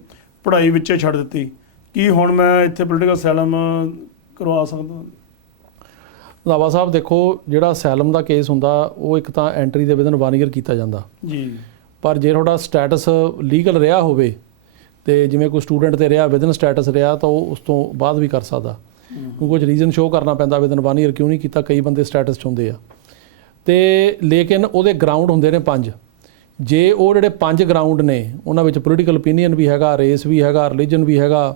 ਪੜ੍ਹਾਈ ਵਿੱਚੇ ਛੱਡ ਦਿੱਤੀ। ਕੀ ਹੁਣ ਮੈਂ ਇੱਥੇ ਪੋਲੀਟੀਕਲ ਅਸਾਈਲਮ ਕਰਵਾ ਸਕਦਾ? ਰੰਧਾਵਾ ਸਾਹਿਬ, ਦੇਖੋ ਜਿਹੜਾ ਅਸਾਈਲਮ ਦਾ ਕੇਸ ਹੁੰਦਾ ਉਹ ਇੱਕ ਤਾਂ ਐਂਟਰੀ ਦੇ ਵਿਦਨ 1 ਈਅਰ ਕੀਤਾ ਜਾਂਦਾ ਜੀ, ਪਰ ਜੇ ਤੁਹਾਡਾ ਸਟੇਟਸ ਲੀਗਲ ਰਿਹਾ ਹੋਵੇ ਤੇ ਜਿਵੇਂ ਕੋਈ ਸਟੂਡੈਂਟ ਤੇ ਰਿਹਾ ਵਿਦਨ ਸਟੇਟਸ ਰਿਹਾ, ਤਾਂ ਉਹ ਉਸ ਤੋਂ ਬਾਅਦ ਵੀ ਕਰ ਸਕਦਾ। ਕੁਝ ਰੀਜ਼ਨ ਸ਼ੋਅ ਕਰਨਾ ਪੈਂਦਾ ਵਿਦਨ 1 ਈਅਰ ਕਿਉਂ ਨਹੀਂ ਕੀਤਾ, ਕਈ ਬੰਦੇ ਸਟੇਟਸ 'ਚ ਹੁੰਦੇ ਆ। ਤੇ ਲੇਕਿਨ ਉਹਦੇ ਗਰਾਊਂਡ ਹੁੰਦੇ ਨੇ 5। ਜੇ ਉਹ ਜਿਹੜੇ 5 ਗਰਾਊਂਡ ਨੇ ਉਹਨਾਂ ਵਿੱਚ ਪੋਲੀਟੀਕਲ ਓਪੀਨੀਅਨ ਵੀ ਹੈਗਾ, ਰੇਸ ਵੀ ਹੈਗਾ, ਰਿਲੀਜਨ ਵੀ ਹੈਗਾ,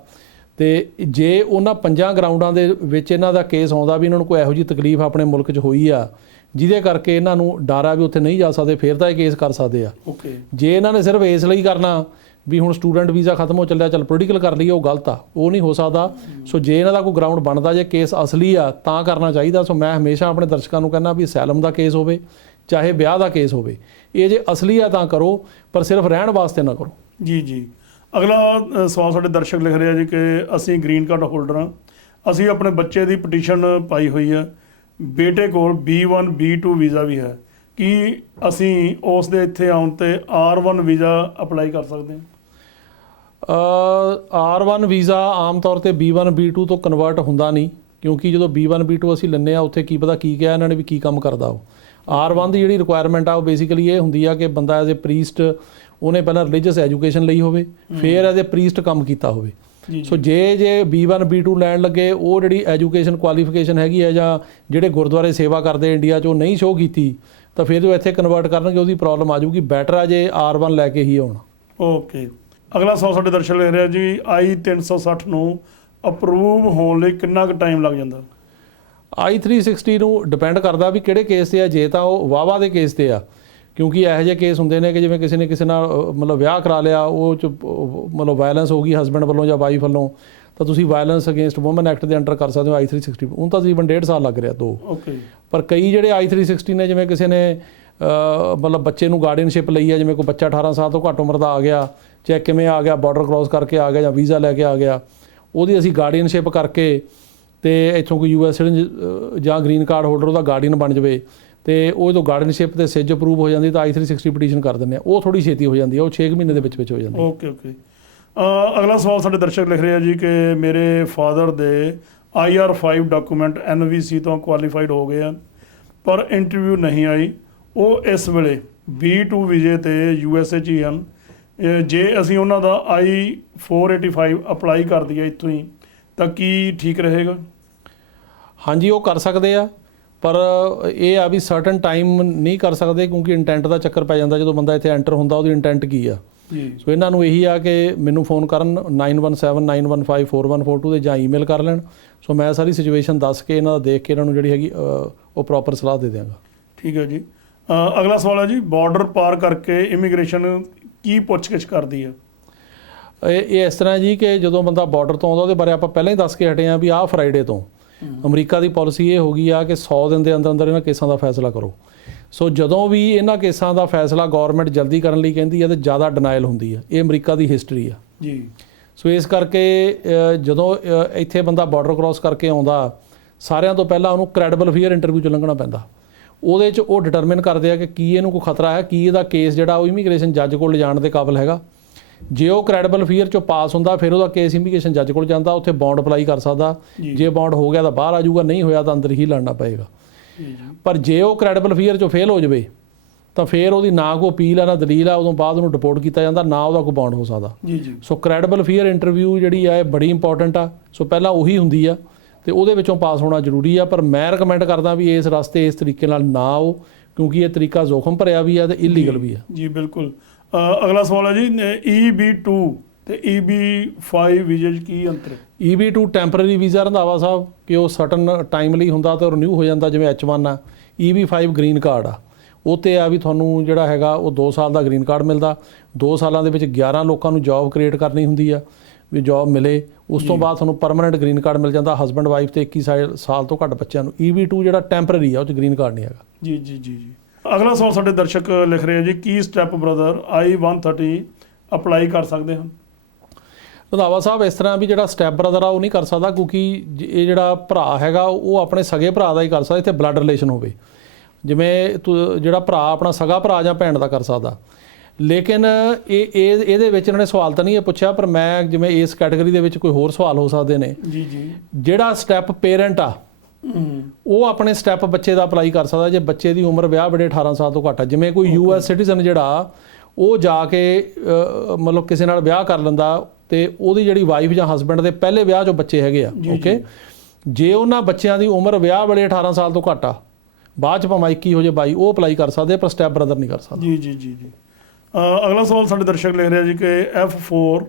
ਤੇ ਜੇ ਉਹਨਾਂ 5 ਗਰਾਊਂਡਾਂ ਦੇ ਵਿੱਚ ਇਹਨਾਂ ਦਾ ਕੇਸ ਆਉਂਦਾ ਵੀ ਇਹਨਾਂ ਨੂੰ ਕੋਈ ਇਹੋ ਜਿਹੀ ਤਕਲੀਫ ਆਪਣੇ ਮੁਲਕ 'ਚ ਹੋਈ ਆ ਜਿਹਦੇ ਕਰਕੇ ਇਹਨਾਂ ਨੂੰ ਡਰ ਆ ਵੀ ਉੱਥੇ ਨਹੀਂ ਜਾ ਸਕਦੇ, ਫਿਰ ਤਾਂ ਇਹ ਕੇਸ ਕਰ ਸਕਦੇ ਆ। ਜੇ ਇਹਨਾਂ ਨੇ ਸਿਰਫ ਇਸ ਲਈ ਕਰਨਾ ਵੀ ਹੁਣ ਸਟੂਡੈਂਟ ਵੀਜ਼ਾ ਖਤਮ ਹੋ ਚੱਲਿਆ, ਚੱਲ ਪੋਲੀਟੀਕਲ ਕਰ ਲਈਏ, ਉਹ ਗਲਤ ਆ, ਉਹ ਨਹੀਂ ਹੋ ਸਕਦਾ। ਸੋ ਜੇ ਇਹਨਾਂ ਦਾ ਕੋਈ ਗਰਾਊਂਡ ਬਣਦਾ, ਜੇ ਕੇਸ ਅਸਲੀ ਆ ਤਾਂ ਕਰਨਾ ਚਾਹੀਦਾ। ਸੋ ਮੈਂ ਹਮੇਸ਼ਾ ਆਪਣੇ ਦਰਸ਼ਕਾਂ ਨੂੰ ਕਹਿੰਦਾ ਵੀ ਅਸਾਈਲਮ ਦਾ ਕੇਸ ਹੋਵੇ ਚਾਹੇ ਵਿਆਹ ਦਾ ਕੇਸ ਹੋਵੇ, ਇਹ ਜੇ ਅਸਲੀ ਆ ਤਾਂ ਕਰੋ, ਪਰ ਸਿਰਫ ਰਹਿਣ ਵਾਸਤੇ ਨਾ ਕਰੋ। ਜੀ। ਅਗਲਾ ਸਵਾਲ ਸਾਡੇ ਦਰਸ਼ਕ ਲਿਖ ਰਹੇ ਆ ਜੀ ਕਿ ਅਸੀਂ ਗ੍ਰੀਨ ਕਾਰਡ ਹੋਲਡਰ ਹਾਂ, ਅਸੀਂ ਆਪਣੇ ਬੱਚੇ ਦੀ ਪਟੀਸ਼ਨ ਪਾਈ ਹੋਈ ਆ, ਬੇਟੇ ਕੋਲ B1 B2 ਵੀਜ਼ਾ ਵੀ ਹੈ, ਕੀ ਅਸੀਂ ਉਸ ਦੇ ਇੱਥੇ ਆਉਣ ਤੇ R1 ਵੀਜ਼ਾ ਅਪਲਾਈ ਕਰ ਸਕਦੇ ਹਾਂ? R1 ਵੀਜ਼ਾ ਆਮ ਤੌਰ ਤੇ B1 B2 ਤੋਂ ਕਨਵਰਟ ਹੁੰਦਾ ਨਹੀਂ, ਕਿਉਂਕਿ ਜਦੋਂ B1 B2 ਅਸੀਂ ਲੈਂਦੇ ਆ ਉੱਥੇ ਕੀ ਪਤਾ ਕੀ ਕਿਹਾ ਇਹਨਾਂ ਨੇ ਵੀ ਕੀ ਕੰਮ ਕਰਦਾ ਉਹ। R1 ਦੀ ਜਿਹੜੀ ਰਿਕੁਆਇਰਮੈਂਟ ਆ ਉਹ ਬੇਸਿਕਲੀ ਇਹ ਹੁੰਦੀ ਆ ਕਿ ਬੰਦਾ ਐਜ਼ ਏ ਪ੍ਰੀਸਟ ਉਹਨੇ ਪਹਿਲਾਂ ਰਿਲੀਜੀਅਸ ਐਜੂਕੇਸ਼ਨ ਲਈ ਹੋਵੇ, ਫਿਰ ਐਜ਼ ਏ ਪ੍ਰੀਸਟ ਕੰਮ ਕੀਤਾ ਹੋਵੇ। ਸੋ ਜੇ B1 B2 ਲੈਣ ਲੱਗੇ, ਉਹ ਜਿਹੜੀ ਐਜੂਕੇਸ਼ਨ ਕੁਆਲੀਫਿਕੇਸ਼ਨ ਹੈਗੀ ਹੈ ਜਾਂ ਜਿਹੜੇ ਗੁਰਦੁਆਰੇ ਸੇਵਾ ਕਰਦੇ ਇੰਡੀਆ 'ਚ ਉਹ ਨਹੀਂ ਸ਼ੋਅ ਕੀਤੀ, ਤਾਂ ਫਿਰ ਜੋ ਇੱਥੇ ਕਨਵਰਟ ਕਰਨਗੇ ਉਹਦੀ ਪ੍ਰੋਬਲਮ ਆ ਜਾਊਗੀ। ਬੈਟਰ ਆ ਜੇ R1 ਲੈ ਕੇ ਹੀ ਆਉਣਾ। ਓਕੇ, ਅਗਲਾ ਸਵਾਲ ਸਾਡੇ ਦਰਸ਼ਕ ਲਿਖ ਰਿਹਾ ਜੀ, I-360 ਨੂੰ ਅਪਰੂਵ ਹੋਣ ਲਈ ਕਿੰਨਾ ਕੁ ਟਾਈਮ ਲੱਗ ਜਾਂਦਾ? I-360 ਨੂੰ ਡਿਪੈਂਡ ਕਰਦਾ ਵੀ ਕਿਹੜੇ ਕੇਸ ਤੇ ਆ। ਜੇ ਤਾਂ ਉਹ ਵਾਹਵਾ ਦੇ ਕੇਸ ਤੇ ਆ, ਕਿਉਂਕਿ ਇਹੋ ਜਿਹੇ ਕੇਸ ਹੁੰਦੇ ਨੇ ਕਿ ਜਿਵੇਂ ਕਿਸੇ ਨੇ ਕਿਸੇ ਨਾਲ ਮਤਲਬ ਵਿਆਹ ਕਰਾ ਲਿਆ, ਉਹ 'ਚ ਮਤਲਬ ਵਾਇਲੈਂਸ ਹੋ ਗਈ ਹਸਬੈਂਡ ਵੱਲੋਂ ਜਾਂ ਵਾਈਫ ਵੱਲੋਂ, ਤਾਂ ਤੁਸੀਂ ਵਾਇਲੈਂਸ ਅਗੇਂਸਟ ਵੂਮਨ ਐਕਟ ਦੇ ਅੰਡਰ ਕਰ ਸਕਦੇ ਹੋ I-360। ਹੁਣ ਤਾਂ ਤਕਰੀਬਨ 1.5 ਸਾਲ ਲੱਗ ਰਿਹਾ 2। ਓਕੇ, ਪਰ ਕਈ ਜਿਹੜੇ I-360 ਨੇ, ਜਿਵੇਂ ਕਿਸੇ ਨੇ ਮਤਲਬ ਬੱਚੇ ਨੂੰ ਗਾਰਡੀਅਨਸ਼ਿਪ ਲਈ ਹੈ, ਜਿਵੇਂ ਕੋਈ ਬੱਚਾ 18 ਸਾਲ ਤੋਂ ਘੱਟ ਉਮਰ ਦਾ ਆ ਗਿਆ, ਚਾਹੇ ਕਿਵੇਂ ਆ ਗਿਆ, ਬਾਰਡਰ ਕ੍ਰੋਸ ਕਰਕੇ ਆ ਗਿਆ ਜਾਂ ਵੀਜ਼ਾ ਲੈ ਕੇ ਆ ਗਿਆ, ਉਹਦੀ ਅਸੀਂ ਗਾਰਡੀਅਨਸ਼ਿਪ ਕਰਕੇ ਤੇ ਇੱਥੋਂ ਕੋਈ US ਜਾਂ ਗ੍ਰੀਨ ਕਾਰਡ ਹੋਲਡਰ ਉਹਦਾ ਗਾਰਡੀਅਨ ਬਣ ਜਾਵੇ ਤੇ ਉਹ ਜਦੋਂ ਗਾਰਡੀਅਨਸ਼ਿਪ ਤੇ ਸਿਜ ਅਪਰੂਵ ਹੋ ਜਾਂਦੀ ਤਾਂ I-360 ਪਟੀਸ਼ਨ ਕਰ ਦਿੰਦੇ ਆ। ਉਹ ਥੋੜੀ ਛੇਤੀ ਹੋ ਜਾਂਦੀ ਹੈ, ਉਹ 6 ਮਹੀਨੇ ਦੇ ਵਿੱਚ ਹੋ ਜਾਂਦੀ ਹੈ। Okay okay. ਅਗਲਾ ਸਵਾਲ ਸਾਡੇ ਦਰਸ਼ਕ ਲਿਖ ਰਹੇ ਆ ਜੀ ਕਿ ਮੇਰੇ ਫਾਦਰ ਦੇ IR5 ਡਾਕੂਮੈਂਟ NVC ਤੋਂ ਕੁਆਲੀਫਾਈਡ ਹੋ ਗਏ ਹਨ, ਪਰ ਇੰਟਰਵਿਊ ਨਹੀਂ ਆਈ। ਉਹ ਇਸ ਵੇਲੇ B2 ਵੀਜ਼ੇ ਤੇ USA 'ਚ ਹੀ ਹਨ। ਜੇ ਅਸੀਂ ਉਹਨਾਂ ਦਾ I-485 ਅਪਲਾਈ ਕਰ ਦਈਏ ਇੱਥੋਂ ਹੀ, ਤਾਂ ਕੀ ਠੀਕ ਰਹੇਗਾ? ਹਾਂਜੀ, ਉਹ ਕਰ ਸਕਦੇ ਆ, ਪਰ ਇਹ ਆ ਵੀ ਸਰਟਨ ਟਾਈਮ ਨਹੀਂ ਕਰ ਸਕਦੇ, ਕਿਉਂਕਿ ਇੰਟੈਂਟ ਦਾ ਚੱਕਰ ਪੈ ਜਾਂਦਾ। ਜਦੋਂ ਬੰਦਾ ਇੱਥੇ ਐਂਟਰ ਹੁੰਦਾ ਉਹਦੀ ਇੰਟੈਂਟ ਕੀ ਆ। ਸੋ ਇਹਨਾਂ ਨੂੰ ਇਹੀ ਆ ਕਿ ਮੈਨੂੰ ਫੋਨ ਕਰਨ 9179154142 ਤੇ ਜਾਂ ਈਮੇਲ ਕਰ ਲੈਣ। ਸੋ ਮੈਂ ਸਾਰੀ ਸਿਚੁਏਸ਼ਨ ਦੱਸ ਕੇ ਇਹਨਾਂ ਦਾ ਦੇਖ ਕੇ ਇਹਨਾਂ ਨੂੰ ਜਿਹੜੀ ਹੈਗੀ ਉਹ ਪ੍ਰੋਪਰ ਸਲਾਹ ਦੇ ਦਿਆਂਗਾ। ਠੀਕ ਹੈ ਜੀ। ਅਗਲਾ ਸਵਾਲ ਹੈ ਜੀ, ਬਾਰਡਰ ਪਾਰ ਕਰਕੇ ਇਮੀਗ੍ਰੇਸ਼ਨ ਕੀ ਪੁੱਛਗਿੱਛ ਕਰਦੀ ਹੈ? ਇਹ ਇਸ ਤਰ੍ਹਾਂ ਜੀ ਕਿ ਜਦੋਂ ਬੰਦਾ ਬਾਰਡਰ ਤੋਂ ਆਉਂਦਾ, ਉਹਦੇ ਬਾਰੇ ਆਪਾਂ ਪਹਿਲਾਂ ਹੀ ਦੱਸ ਕੇ ਹਟੇ ਹਾਂ ਵੀ ਆਹ ਫਰਾਈਡੇ ਤੋਂ ਅਮਰੀਕਾ ਦੀ ਪਾਲਿਸੀ ਇਹ ਹੋ ਗਈ ਆ ਕਿ 100 ਦਿਨ ਦੇ ਅੰਦਰ ਅੰਦਰ ਇਹਨਾਂ ਕੇਸਾਂ ਦਾ ਫੈਸਲਾ ਕਰੋ। ਸੋ ਜਦੋਂ ਵੀ ਇਹਨਾਂ ਕੇਸਾਂ ਦਾ ਫੈਸਲਾ ਗੌਰਮੈਂਟ ਜਲਦੀ ਕਰਨ ਲਈ ਕਹਿੰਦੀ ਹੈ ਤਾਂ ਜ਼ਿਆਦਾ ਡਿਨਾਇਲ ਹੁੰਦੀ ਹੈ। ਇਹ ਅਮਰੀਕਾ ਦੀ ਹਿਸਟਰੀ ਆ ਜੀ। ਸੋ ਇਸ ਕਰਕੇ ਜਦੋਂ ਇੱਥੇ ਬੰਦਾ ਬਾਰਡਰ ਕ੍ਰੋਸ ਕਰਕੇ ਆਉਂਦਾ, ਸਾਰਿਆਂ ਤੋਂ ਪਹਿਲਾਂ ਉਹਨੂੰ ਕ੍ਰੈਡੀਬਲ ਫੀਅਰ ਇੰਟਰਵਿਊ 'ਚ ਲੰਘਣਾ ਪੈਂਦਾ। ਉਹਦੇ 'ਚ ਉਹ ਡਿਟਰਮਿਨ ਕਰਦੇ ਆ ਕਿ ਕੀ ਇਹਨੂੰ ਕੋਈ ਖਤਰਾ ਹੈ, ਕੀ ਇਹਦਾ ਕੇਸ ਜਿਹੜਾ ਉਹ ਇਮੀਗ੍ਰੇਸ਼ਨ ਜੱਜ ਕੋਲ ਲਿਜਾਣ ਦੇ ਕਾਬਿਲ ਹੈਗਾ। ਜੇ ਉਹ ਕ੍ਰੈਡੀਬਲ ਫੀਅਰ 'ਚੋਂ ਪਾਸ ਹੁੰਦਾ, ਫਿਰ ਉਹਦਾ ਕੇਸ ਇਮੀਗ੍ਰੇਸ਼ਨ ਜੱਜ ਕੋਲ ਜਾਂਦਾ, ਉੱਥੇ ਬੌਂਡ ਅਪਲਾਈ ਕਰ ਸਕਦਾ। ਜੇ ਬੌਂਡ ਹੋ ਗਿਆ ਤਾਂ ਬਾਹਰ ਆ ਜਾਊਗਾ, ਨਹੀਂ ਹੋਇਆ ਤਾਂ ਅੰਦਰ ਹੀ ਲੜਨਾ ਪਏਗਾ। ਪਰ ਜੇ ਉਹ ਕ੍ਰੈਡੀਬਲ ਫੀਅਰ 'ਚੋਂ ਫੇਲ ਹੋ ਜਾਵੇ ਤਾਂ ਫਿਰ ਉਹਦੀ ਨਾ ਕੋਈ ਅਪੀਲ ਆ ਨਾ ਦਲੀਲ ਆ, ਉਦੋਂ ਬਾਅਦ ਉਹਨੂੰ ਡਿਪੋਰਟ ਕੀਤਾ ਜਾਂਦਾ, ਨਾ ਉਹਦਾ ਕੋਈ ਬੌਂਡ ਹੋ ਸਕਦਾ। ਸੋ ਕ੍ਰੈਡੀਬਲ ਫੀਅਰ ਇੰਟਰਵਿਊ ਜਿਹੜੀ ਆ ਇਹ ਬੜੀ ਇੰਪੋਰਟੈਂਟ ਆ। ਸੋ ਪਹਿਲਾਂ ਉਹੀ ਹੁੰਦੀ ਆ ਤੇ ਉਹਦੇ ਵਿੱਚੋਂ ਪਾਸ ਹੋਣਾ ਜ਼ਰੂਰੀ ਆ। ਪਰ ਮੈਂ ਰਿਕਮੈਂਡ ਕਰਦਾ ਵੀ ਇਸ ਰਸਤੇ ਇਸ ਤਰੀਕੇ ਨਾਲ ਨਾ ਆਓ, ਕਿਉਂਕਿ ਇਹ ਤਰੀਕਾ ਜ਼ੋਖਮ ਭਰਿਆ ਵੀ ਆ ਤੇ ਇਲੀਗਲ ਵੀ ਆ। ਜੀ ਬਿਲਕੁਲ। ਅਗਲਾ ਸਵਾਲ ਹੈ ਜੀ, EB2 ਤੇ EB5 ਵੀਜ਼ੇ 'ਚ ਕੀ ਅੰਤਰ ਹੈ? EB2 ਟੈਂਪਰੇਰੀ ਵੀਜ਼ਾ ਰੰਧਾਵਾ ਸਾਹਿਬ ਕਿ ਉਹ ਸਰਟਨ ਟਾਈਮ ਲਈ ਹੁੰਦਾ ਤੇ ਰਿਨਿਊ ਹੋ ਜਾਂਦਾ, ਜਿਵੇਂ H1 ਆ। EB5 ਗ੍ਰੀਨ ਕਾਰਡ ਆ। ਉਹ 'ਤੇ ਆ ਵੀ ਤੁਹਾਨੂੰ ਜਿਹੜਾ ਹੈਗਾ ਉਹ 2 ਸਾਲ ਦਾ ਗ੍ਰੀਨ ਕਾਰਡ ਮਿਲਦਾ। 2 ਸਾਲਾਂ ਦੇ ਵਿੱਚ 11 ਲੋਕਾਂ ਨੂੰ ਜੌਬ ਕ੍ਰੀਏਟ ਕਰਨੀ ਹੁੰਦੀ ਆ ਵੀ ਜੌਬ ਮਿਲੇ। ਉਸ ਤੋਂ ਬਾਅਦ ਤੁਹਾਨੂੰ ਪਰਮਾਨੈਂਟ ਗ੍ਰੀਨ ਕਾਰਡ ਮਿਲ ਜਾਂਦਾ ਹਸਬੈਂਡ ਵਾਈਫ ਤੇ 21 ਸਾਲ ਤੋਂ ਘੱਟ ਬੱਚਿਆਂ ਨੂੰ। EB2 ਜਿਹੜਾ ਟੈਂਪਰੇਰੀ ਆ, ਉਹ 'ਚ ਗ੍ਰੀਨ ਕਾਰਡ ਨਹੀਂ ਹੈਗਾ। ਜੀ ਜੀ ਜੀ ਜੀ। ਅਗਲਾ ਸਵਾਲ ਸਾਡੇ ਦਰਸ਼ਕ ਲਿਖ ਰਹੇ ਆ ਜੀ, ਕੀ ਸਟੈਪ ਬ੍ਰਦਰ I-130 ਅਪਲਾਈ ਕਰ ਸਕਦੇ ਹਨ? ਰੰਧਾਵਾ ਸਾਹਿਬ ਇਸ ਤਰ੍ਹਾਂ ਵੀ ਜਿਹੜਾ ਸਟੈਪ ਬ੍ਰਦਰ ਆ ਉਹ ਨਹੀਂ ਕਰ ਸਕਦਾ, ਕਿਉਂਕਿ ਇਹ ਜਿਹੜਾ ਭਰਾ ਹੈਗਾ ਉਹ ਆਪਣੇ ਸਗੇ ਭਰਾ ਦਾ ਹੀ ਕਰ ਸਕਦਾ, ਇੱਥੇ ਬਲੱਡ ਰਿਲੇਸ਼ਨ ਹੋਵੇ। ਜਿਵੇਂ ਜਿਹੜਾ ਭਰਾ ਆਪਣਾ ਸਗਾ ਭਰਾ ਜਾਂ ਭੈਣ ਦਾ ਕਰ ਸਕਦਾ। ਲੇਕਿਨ ਇਹਦੇ ਵਿੱਚ ਇਹਨਾਂ ਨੇ ਸਵਾਲ ਤਾਂ ਨਹੀਂ ਇਹ ਪੁੱਛਿਆ, ਪਰ ਮੈਂ ਜਿਵੇਂ ਇਸ ਕੈਟਾਗਰੀ ਦੇ ਵਿੱਚ ਕੋਈ ਹੋਰ ਸਵਾਲ ਹੋ ਸਕਦੇ ਨੇ। ਜੀ ਜੀ। ਜਿਹੜਾ ਸਟੈਪ ਪੇਰੈਂਟ ਆ ਉਹ ਆਪਣੇ ਸਟੈਪ ਬੱਚੇ ਦਾ ਅਪਲਾਈ ਕਰ ਸਕਦਾ ਜੇ ਬੱਚੇ ਦੀ ਉਮਰ ਵਿਆਹ ਬੜੇ 18 ਸਾਲ ਤੋਂ ਘੱਟ ਆ। ਜਿਵੇਂ ਕੋਈ US ਸਿਟੀਜ਼ਨ ਜਿਹੜਾ ਉਹ ਜਾ ਕੇ ਮਤਲਬ ਕਿਸੇ ਨਾਲ ਵਿਆਹ ਕਰ ਲੈਂਦਾ ਤੇ ਉਹਦੀ ਜਿਹੜੀ ਵਾਈਫ ਜਾਂ ਹਸਬੈਂਡ ਦੇ ਪਹਿਲੇ ਵਿਆਹ 'ਚੋਂ ਬੱਚੇ ਹੈਗੇ ਆ, ਓਕੇ, ਜੇ ਉਹਨਾਂ ਬੱਚਿਆਂ ਦੀ ਉਮਰ ਵਿਆਹ ਵੇਲੇ 18 ਸਾਲ ਤੋਂ ਘੱਟ ਆ, ਬਾਅਦ 'ਚ ਭਾਵੇਂ 21 ਹੋ ਜੇ 22, ਉਹ ਅਪਲਾਈ ਕਰ ਸਕਦੇ, ਪਰ ਸਟੈਪ ਬ੍ਰਦਰ ਨਹੀਂ ਕਰ ਸਕਦਾ। ਜੀ ਜੀ ਜੀ ਜੀ। ਅਗਲਾ ਸਵਾਲ ਸਾਡੇ ਦਰਸ਼ਕ ਲਿਖ ਰਿਹਾ ਜੀ ਕਿ F4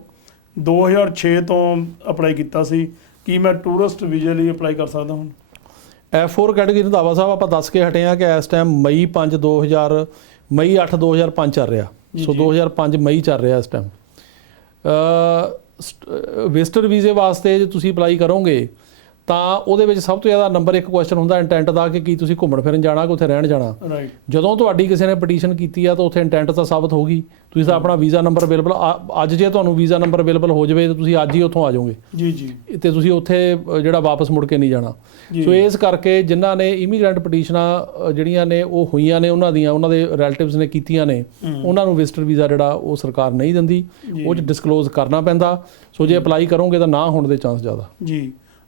2006 ਤੋਂ ਅਪਲਾਈ ਕੀਤਾ ਸੀ, ਕੀ ਮੈਂ ਟੂਰਿਸਟ ਵੀਜ਼ੇ ਲਈ ਅਪਲਾਈ ਕਰ ਸਕਦਾ ਹੁਣ? F4 ਕੈਟਾਗਰੀ ਰੰਧਾਵਾ ਸਾਹਿਬ ਆਪਾਂ ਦੱਸ ਕੇ ਹਟੇ ਹਾਂ ਕਿ ਇਸ ਟਾਈਮ ਮਈ 8 2005 ਚੱਲ ਰਿਹਾ। ਸੋ 2005 ਮਈ ਚੱਲ ਰਿਹਾ ਇਸ ਟਾਈਮ। ਵਿਜ਼ਟਰ ਵੀਜ਼ੇ ਵਾਸਤੇ ਜੇ ਤੁਸੀਂ ਅਪਲਾਈ ਕਰੋਗੇ ਤਾਂ ਉਹਦੇ ਵਿੱਚ ਸਭ ਤੋਂ ਜ਼ਿਆਦਾ ਨੰਬਰ 1 ਕੁਐਸਚਨ ਹੁੰਦਾ ਇੰਟੈਂਟ ਦਾ ਕਿ ਕੀ ਤੁਸੀਂ ਘੁੰਮਣ ਫਿਰਨ ਜਾਣਾ ਕਿ ਉੱਥੇ ਰਹਿਣ ਜਾਣਾ। ਰਾਈਟ। ਜਦੋਂ ਤੁਹਾਡੀ ਕਿਸੇ ਨੇ ਪਟੀਸ਼ਨ ਕੀਤੀ ਆ ਤਾਂ ਉੱਥੇ ਇੰਟੈਂਟ ਤਾਂ ਸਾਬਤ ਹੋਊਗੀ। ਤੁਸੀਂ ਤਾਂ ਆਪਣਾ ਵੀਜ਼ਾ ਨੰਬਰ ਅਵੇਲੇਬਲ ਅੱਜ ਜੇ ਤੁਹਾਨੂੰ ਵੀਜ਼ਾ ਨੰਬਰ ਅਵੇਲੇਬਲ ਹੋ ਜਾਵੇ ਤਾਂ ਤੁਸੀਂ ਅੱਜ ਹੀ ਉੱਥੋਂ ਆ ਜਾਓਗੇ ਜੀ ਜੀ। ਤੇ ਤੁਸੀਂ ਉੱਥੇ ਜਿਹੜਾ ਵਾਪਸ ਮੁੜ ਕੇ ਨਹੀਂ ਜਾਣਾ। ਸੋ ਇਸ ਕਰਕੇ ਜਿਨ੍ਹਾਂ ਨੇ ਇਮੀਗ੍ਰੈਂਟ ਪਟੀਸ਼ਨਾਂ ਜਿਹੜੀਆਂ ਨੇ ਉਹ ਹੋਈਆਂ ਨੇ ਉਹਨਾਂ ਦੇ ਰਿਲੇਟਿਵਸ ਨੇ ਕੀਤੀਆਂ ਨੇ, ਉਹਨਾਂ ਨੂੰ ਵਿਜ਼ਟਰ ਵੀਜ਼ਾ ਜਿਹੜਾ ਉਹ ਸਰਕਾਰ ਨਹੀਂ ਦਿੰਦੀ, ਉਹ 'ਚ ਡਿਸਕਲੋਜ਼ ਕਰਨਾ ਪੈਂਦਾ। ਸੋ ਜੇ ਅਪਲਾਈ ਕਰੋਗੇ ਤਾਂ ਨਾ ਹੋਣ ਦੇ ਚਾਂਸ ਜ਼ਿਆਦਾ। ਜੀ।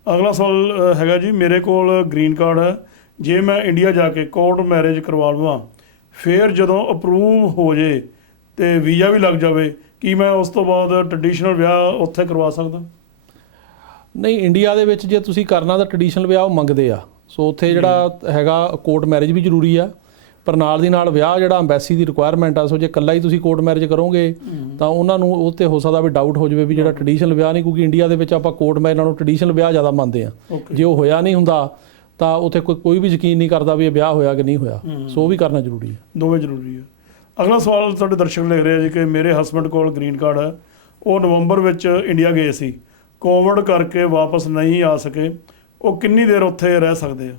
ਅਗਲਾ ਸਵਾਲ ਹੈਗਾ ਜੀ, ਮੇਰੇ ਕੋਲ ਗ੍ਰੀਨ ਕਾਰਡ ਹੈ, ਜੇ ਮੈਂ ਇੰਡੀਆ ਜਾ ਕੇ ਕੋਰਟ ਮੈਰਿਜ ਕਰਵਾ ਲਵਾਂ ਫਿਰ ਜਦੋਂ ਅਪਰੂਵ ਹੋ ਜੇ ਤੇ ਵੀਜ਼ਾ ਵੀ ਲੱਗ ਜਾਵੇ, ਕੀ ਮੈਂ ਉਸ ਤੋਂ ਬਾਅਦ ਟ੍ਰੈਡੀਸ਼ਨਲ ਵਿਆਹ ਉੱਥੇ ਕਰਵਾ ਸਕਦਾ? ਨਹੀਂ, ਇੰਡੀਆ ਦੇ ਵਿੱਚ ਜੇ ਤੁਸੀਂ ਕਰਨਾ ਤਾਂ ਟ੍ਰੈਡੀਸ਼ਨਲ ਵਿਆਹ ਉਹ ਮੰਗਦੇ ਆ। ਸੋ ਉੱਥੇ ਜਿਹੜਾ ਹੈਗਾ ਕੋਰਟ ਮੈਰਿਜ ਵੀ ਜ਼ਰੂਰੀ ਆ, ਪਰ ਨਾਲ ਦੀ ਨਾਲ ਵਿਆਹ ਜਿਹੜਾ ਅੰਬੈਸੀ ਦੀ ਰਿਕੁਆਇਰਮੈਂਟ ਆ। ਸੋ ਜੇ ਇਕੱਲਾ ਹੀ ਤੁਸੀਂ ਕੋਰਟ ਮੈਰਿਜ ਕਰੋਗੇ ਤਾਂ ਉਹਨਾਂ ਨੂੰ ਉਹ 'ਤੇ ਹੋ ਸਕਦਾ ਵੀ ਡਾਊਟ ਹੋ ਜਾਵੇ ਵੀ ਜਿਹੜਾ ਟ੍ਰੈਡੀਸ਼ਨਲ ਵਿਆਹ ਨਹੀਂ, ਕਿਉਂਕਿ ਇੰਡੀਆ ਦੇ ਵਿੱਚ ਆਪਾਂ ਕੋਰਟ ਮੈਰਿਜ ਨਾਲੋਂ ਟ੍ਰੈਡੀਸ਼ਨਲ ਵਿਆਹ ਜ਼ਿਆਦਾ ਮੰਨਦੇ ਆ। ਜੇ ਉਹ ਹੋਇਆ ਨਹੀਂ ਹੁੰਦਾ ਤਾਂ ਉੱਥੇ ਕੋਈ ਵੀ ਯਕੀਨ ਨਹੀਂ ਕਰਦਾ ਵੀ ਇਹ ਵਿਆਹ ਹੋਇਆ ਕਿ ਨਹੀਂ ਹੋਇਆ। ਸੋ ਉਹ ਵੀ ਕਰਨਾ ਜ਼ਰੂਰੀ ਹੈ। ਦੋਵੇਂ ਜ਼ਰੂਰੀ ਹੈ। ਅਗਲਾ ਸਵਾਲ ਤੁਹਾਡੇ ਦਰਸ਼ਕ ਲਿਖ ਰਹੇ ਆ ਜੀ ਕਿ ਮੇਰੇ ਹਸਬੈਂਡ ਕੋਲ ਗ੍ਰੀਨ ਕਾਰਡ ਹੈ, ਉਹ ਨਵੰਬਰ ਵਿੱਚ ਇੰਡੀਆ ਗਏ ਸੀ, ਕੋਵਿਡ ਕਰਕੇ ਵਾਪਸ ਨਹੀਂ ਆ ਸਕੇ, ਉਹ ਕਿੰਨੀ ਦੇਰ ਉੱਥੇ ਰਹਿ ਸਕਦੇ ਆ?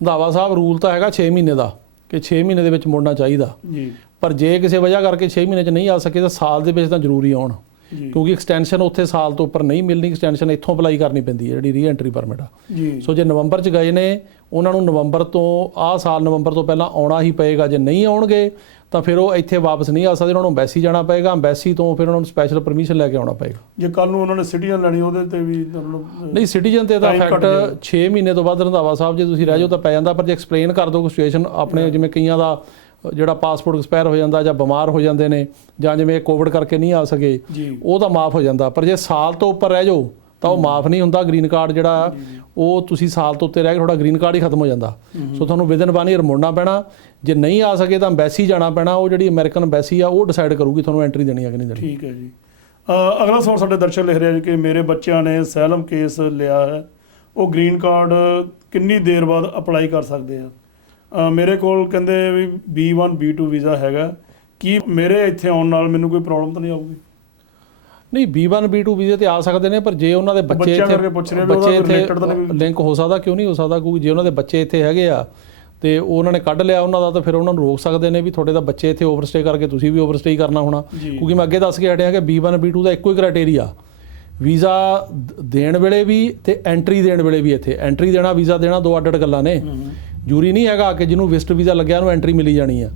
ਰੰਧਾਵਾ ਸਾਹਿਬ, ਰੂਲ ਤਾਂ ਹੈਗਾ 6 ਮਹੀਨੇ ਦਾ ਕਿ 6 ਮਹੀਨੇ ਦੇ ਵਿੱਚ ਮੁੜਨਾ ਚਾਹੀਦਾ। ਜੀ। ਪਰ ਜੇ ਕਿਸੇ ਵਜ੍ਹਾ ਕਰਕੇ 6 ਮਹੀਨੇ 'ਚ ਨਹੀਂ ਆ ਸਕੇ ਤਾਂ ਸਾਲ ਦੇ ਵਿੱਚ ਤਾਂ ਜ਼ਰੂਰੀ ਆਉਣ, ਕਿਉਂਕਿ ਐਕਸਟੈਂਸ਼ਨ ਉੱਥੇ ਸਾਲ ਤੋਂ ਉੱਪਰ ਨਹੀਂ ਮਿਲਣੀ। ਐਕਸਟੈਂਸ਼ਨ ਇੱਥੋਂ ਅਪਲਾਈ ਕਰਨੀ ਪੈਂਦੀ ਹੈ ਜਿਹੜੀ ਰੀਐਂਟਰੀ ਪਰਮਿਟ ਆ। ਜੀ। ਸੋ ਜੇ ਨਵੰਬਰ 'ਚ ਗਏ ਨੇ ਉਹਨਾਂ ਨੂੰ ਨਵੰਬਰ ਤੋਂ ਨਵੰਬਰ ਤੋਂ ਪਹਿਲਾਂ ਆਉਣਾ ਹੀ ਪਏਗਾ। ਜੇ ਨਹੀਂ ਆਉਣਗੇ ਤਾਂ ਫਿਰ ਉਹ ਇੱਥੇ ਵਾਪਸ ਨਹੀਂ ਆ ਸਕਦੇ, ਉਹਨਾਂ ਨੂੰ ਅੰਬੈਸੀ ਜਾਣਾ ਪਏਗਾ। ਅੰਬੈਸੀ ਤੋਂ ਫਿਰ ਉਹਨਾਂ ਨੂੰ ਸਪੈਸ਼ਲ ਪਰਮਿਸ਼ਨ ਲੈ ਕੇ ਆਉਣਾ ਪਏਗਾ। ਜੇ ਕੱਲ ਨੂੰ ਉਹਨਾਂ ਨੇ ਸਿਟੀਜ਼ਨ ਲੈਣੀ ਉਹਦੇ ਤੇ ਵੀ ਨਹੀਂ, ਸਿਟੀਜ਼ਨ ਤੇ ਤਾਂ ਫੈਕਟ 6 ਮਹੀਨੇ ਤੋਂ ਬਾਅਦ ਰੰਧਾਵਾ ਸਾਹਿਬ ਜੇ ਤੁਸੀਂ ਰਹਿ ਜਾਓ ਤਾਂ ਪੈ ਜਾਂਦਾ। ਪਰ ਜੇ ਐਕਸਪਲੇਨ ਕਰ ਦਿਓ ਸਿਚੁਏਸ਼ਨ ਆਪਣੇ, ਜਿਵੇਂ ਕਈਆਂ ਦਾ ਜਿਹੜਾ ਪਾਸਪੋਰਟ ਐਕਸਪਾਇਰ ਹੋ ਜਾਂਦਾ ਜਾਂ ਬਿਮਾਰ ਹੋ ਜਾਂਦੇ ਨੇ ਜਾਂ ਜਿਵੇਂ ਕੋਵਿਡ ਕਰਕੇ ਨਹੀਂ ਆ ਸਕੇ, ਉਹ ਤਾਂ ਮਾਫ ਹੋ ਜਾਂਦਾ। ਪਰ ਜੇ ਸਾਲ ਤੋਂ ਉੱਪਰ ਰਹਿ ਜਾਓ ਤਾਂ ਉਹ ਮਾਫ ਨਹੀਂ ਹੁੰਦਾ। ਗ੍ਰੀਨ ਕਾਰਡ ਜਿਹੜਾ ਉਹ ਤੁਸੀਂ ਸਾਲ ਤੋਂ ਉੱਤੇ ਰਹਿ ਕੇ ਤੁਹਾਡਾ ਗ੍ਰੀਨ ਕਾਰਡ ਹੀ ਖਤਮ ਹੋ ਜਾਂਦਾ। ਸੋ ਤੁਹਾਨੂੰ ਵਿਦਨ 1 ਈਅਰ ਮੁੜਨਾ ਪੈਣਾ। ਜੇ ਨਹੀਂ ਆ ਸਕੇ ਤਾਂ ਅੰਬੈਸੀ ਜਾਣਾ ਪੈਣਾ। ਉਹ ਜਿਹੜੀ ਅਮਰੀਕਨ ਅੰਬੈਸੀ ਆ ਉਹ ਡਿਸਾਈਡ ਕਰੂਗੀ ਤੁਹਾਨੂੰ ਐਂਟਰੀ ਦੇਣੀ ਆ ਕਿ ਨਹੀਂ ਦੇਣੀ। ਠੀਕ ਹੈ ਜੀ। ਅਗਲਾ ਸਵਾਲ ਸਾਡੇ ਦਰਸ਼ਕ ਲਿਖ ਰਿਹਾ ਜੀ ਕਿ ਮੇਰੇ ਬੱਚਿਆਂ ਨੇ ਅਸਾਈਲਮ ਕੇਸ ਲਿਆ ਹੈ, ਉਹ ਗ੍ਰੀਨ ਕਾਰਡ ਕਿੰਨੀ ਦੇਰ ਬਾਅਦ ਅਪਲਾਈ ਕਰ ਸਕਦੇ ਆ? ਮੇਰੇ ਕੋਲ ਕਹਿੰਦੇ ਵੀ B1 B2 ਵੀਜ਼ਾ ਹੈਗਾ, ਕੀ ਮੇਰੇ ਇੱਥੇ ਆਉਣ ਨਾਲ ਮੈਨੂੰ ਕੋਈ ਪ੍ਰੋਬਲਮ ਤਾਂ ਨਹੀਂ ਆਊਗੀ? ਨਹੀਂ, B1 B2 ਵੀਜ਼ੇ ਤੇ ਆ ਸਕਦੇ ਨੇ, ਪਰ ਜੇ ਉਹਨਾਂ ਦੇ ਬੱਚੇ ਇੱਥੇ ਲਿੰਕ ਹੋ ਸਕਦਾ, ਕਿਉਂ ਨਹੀਂ ਹੋ ਸਕਦਾ? ਕਿਉਂਕਿ ਜੇ ਉਹਨਾਂ ਦੇ ਬੱਚੇ ਇੱਥੇ ਹੈਗੇ ਆ ਤੇ ਉਹਨਾਂ ਨੇ ਕੱਢ ਲਿਆ ਉਹਨਾਂ ਦਾ, ਤਾਂ ਫਿਰ ਉਹਨਾਂ ਨੂੰ ਰੋਕ ਸਕਦੇ ਨੇ ਵੀ ਤੁਹਾਡੇ ਤਾਂ ਬੱਚੇ ਇੱਥੇ ਓਵਰਸਟੇ ਕਰਕੇ ਤੁਸੀਂ ਵੀ ਓਵਰਸਟੇ ਕਰਨਾ ਹੋਣਾ। ਕਿਉਂਕਿ ਮੈਂ ਅੱਗੇ ਦੱਸ ਕੇ ਹਟਿਆ ਕਿ B1 B2 ਦਾ ਇੱਕੋ ਹੀ ਕ੍ਰਾਈਟੇਰੀਆ ਵੀਜ਼ਾ ਦੇਣ ਵੇਲੇ ਵੀ ਤੇ ਐਂਟਰੀ ਦੇਣ ਵੇਲੇ ਵੀ। ਇੱਥੇ ਐਂਟਰੀ ਦੇਣਾ ਵੀਜ਼ਾ ਦੇਣਾ ਦੋ ਅੱਡ-ਅੱਡ ਗੱਲਾਂ ਨੇ। ਜ਼ਰੂਰੀ ਨਹੀਂ ਹੈਗਾ ਕਿ ਜਿਹਨੂੰ ਵਿਜ਼ਟਰ ਵੀਜ਼ਾ ਲੱਗਿਆ ਉਹਨੂੰ ਐਂਟਰੀ ਮਿਲੀ ਜਾਣੀ ਆ।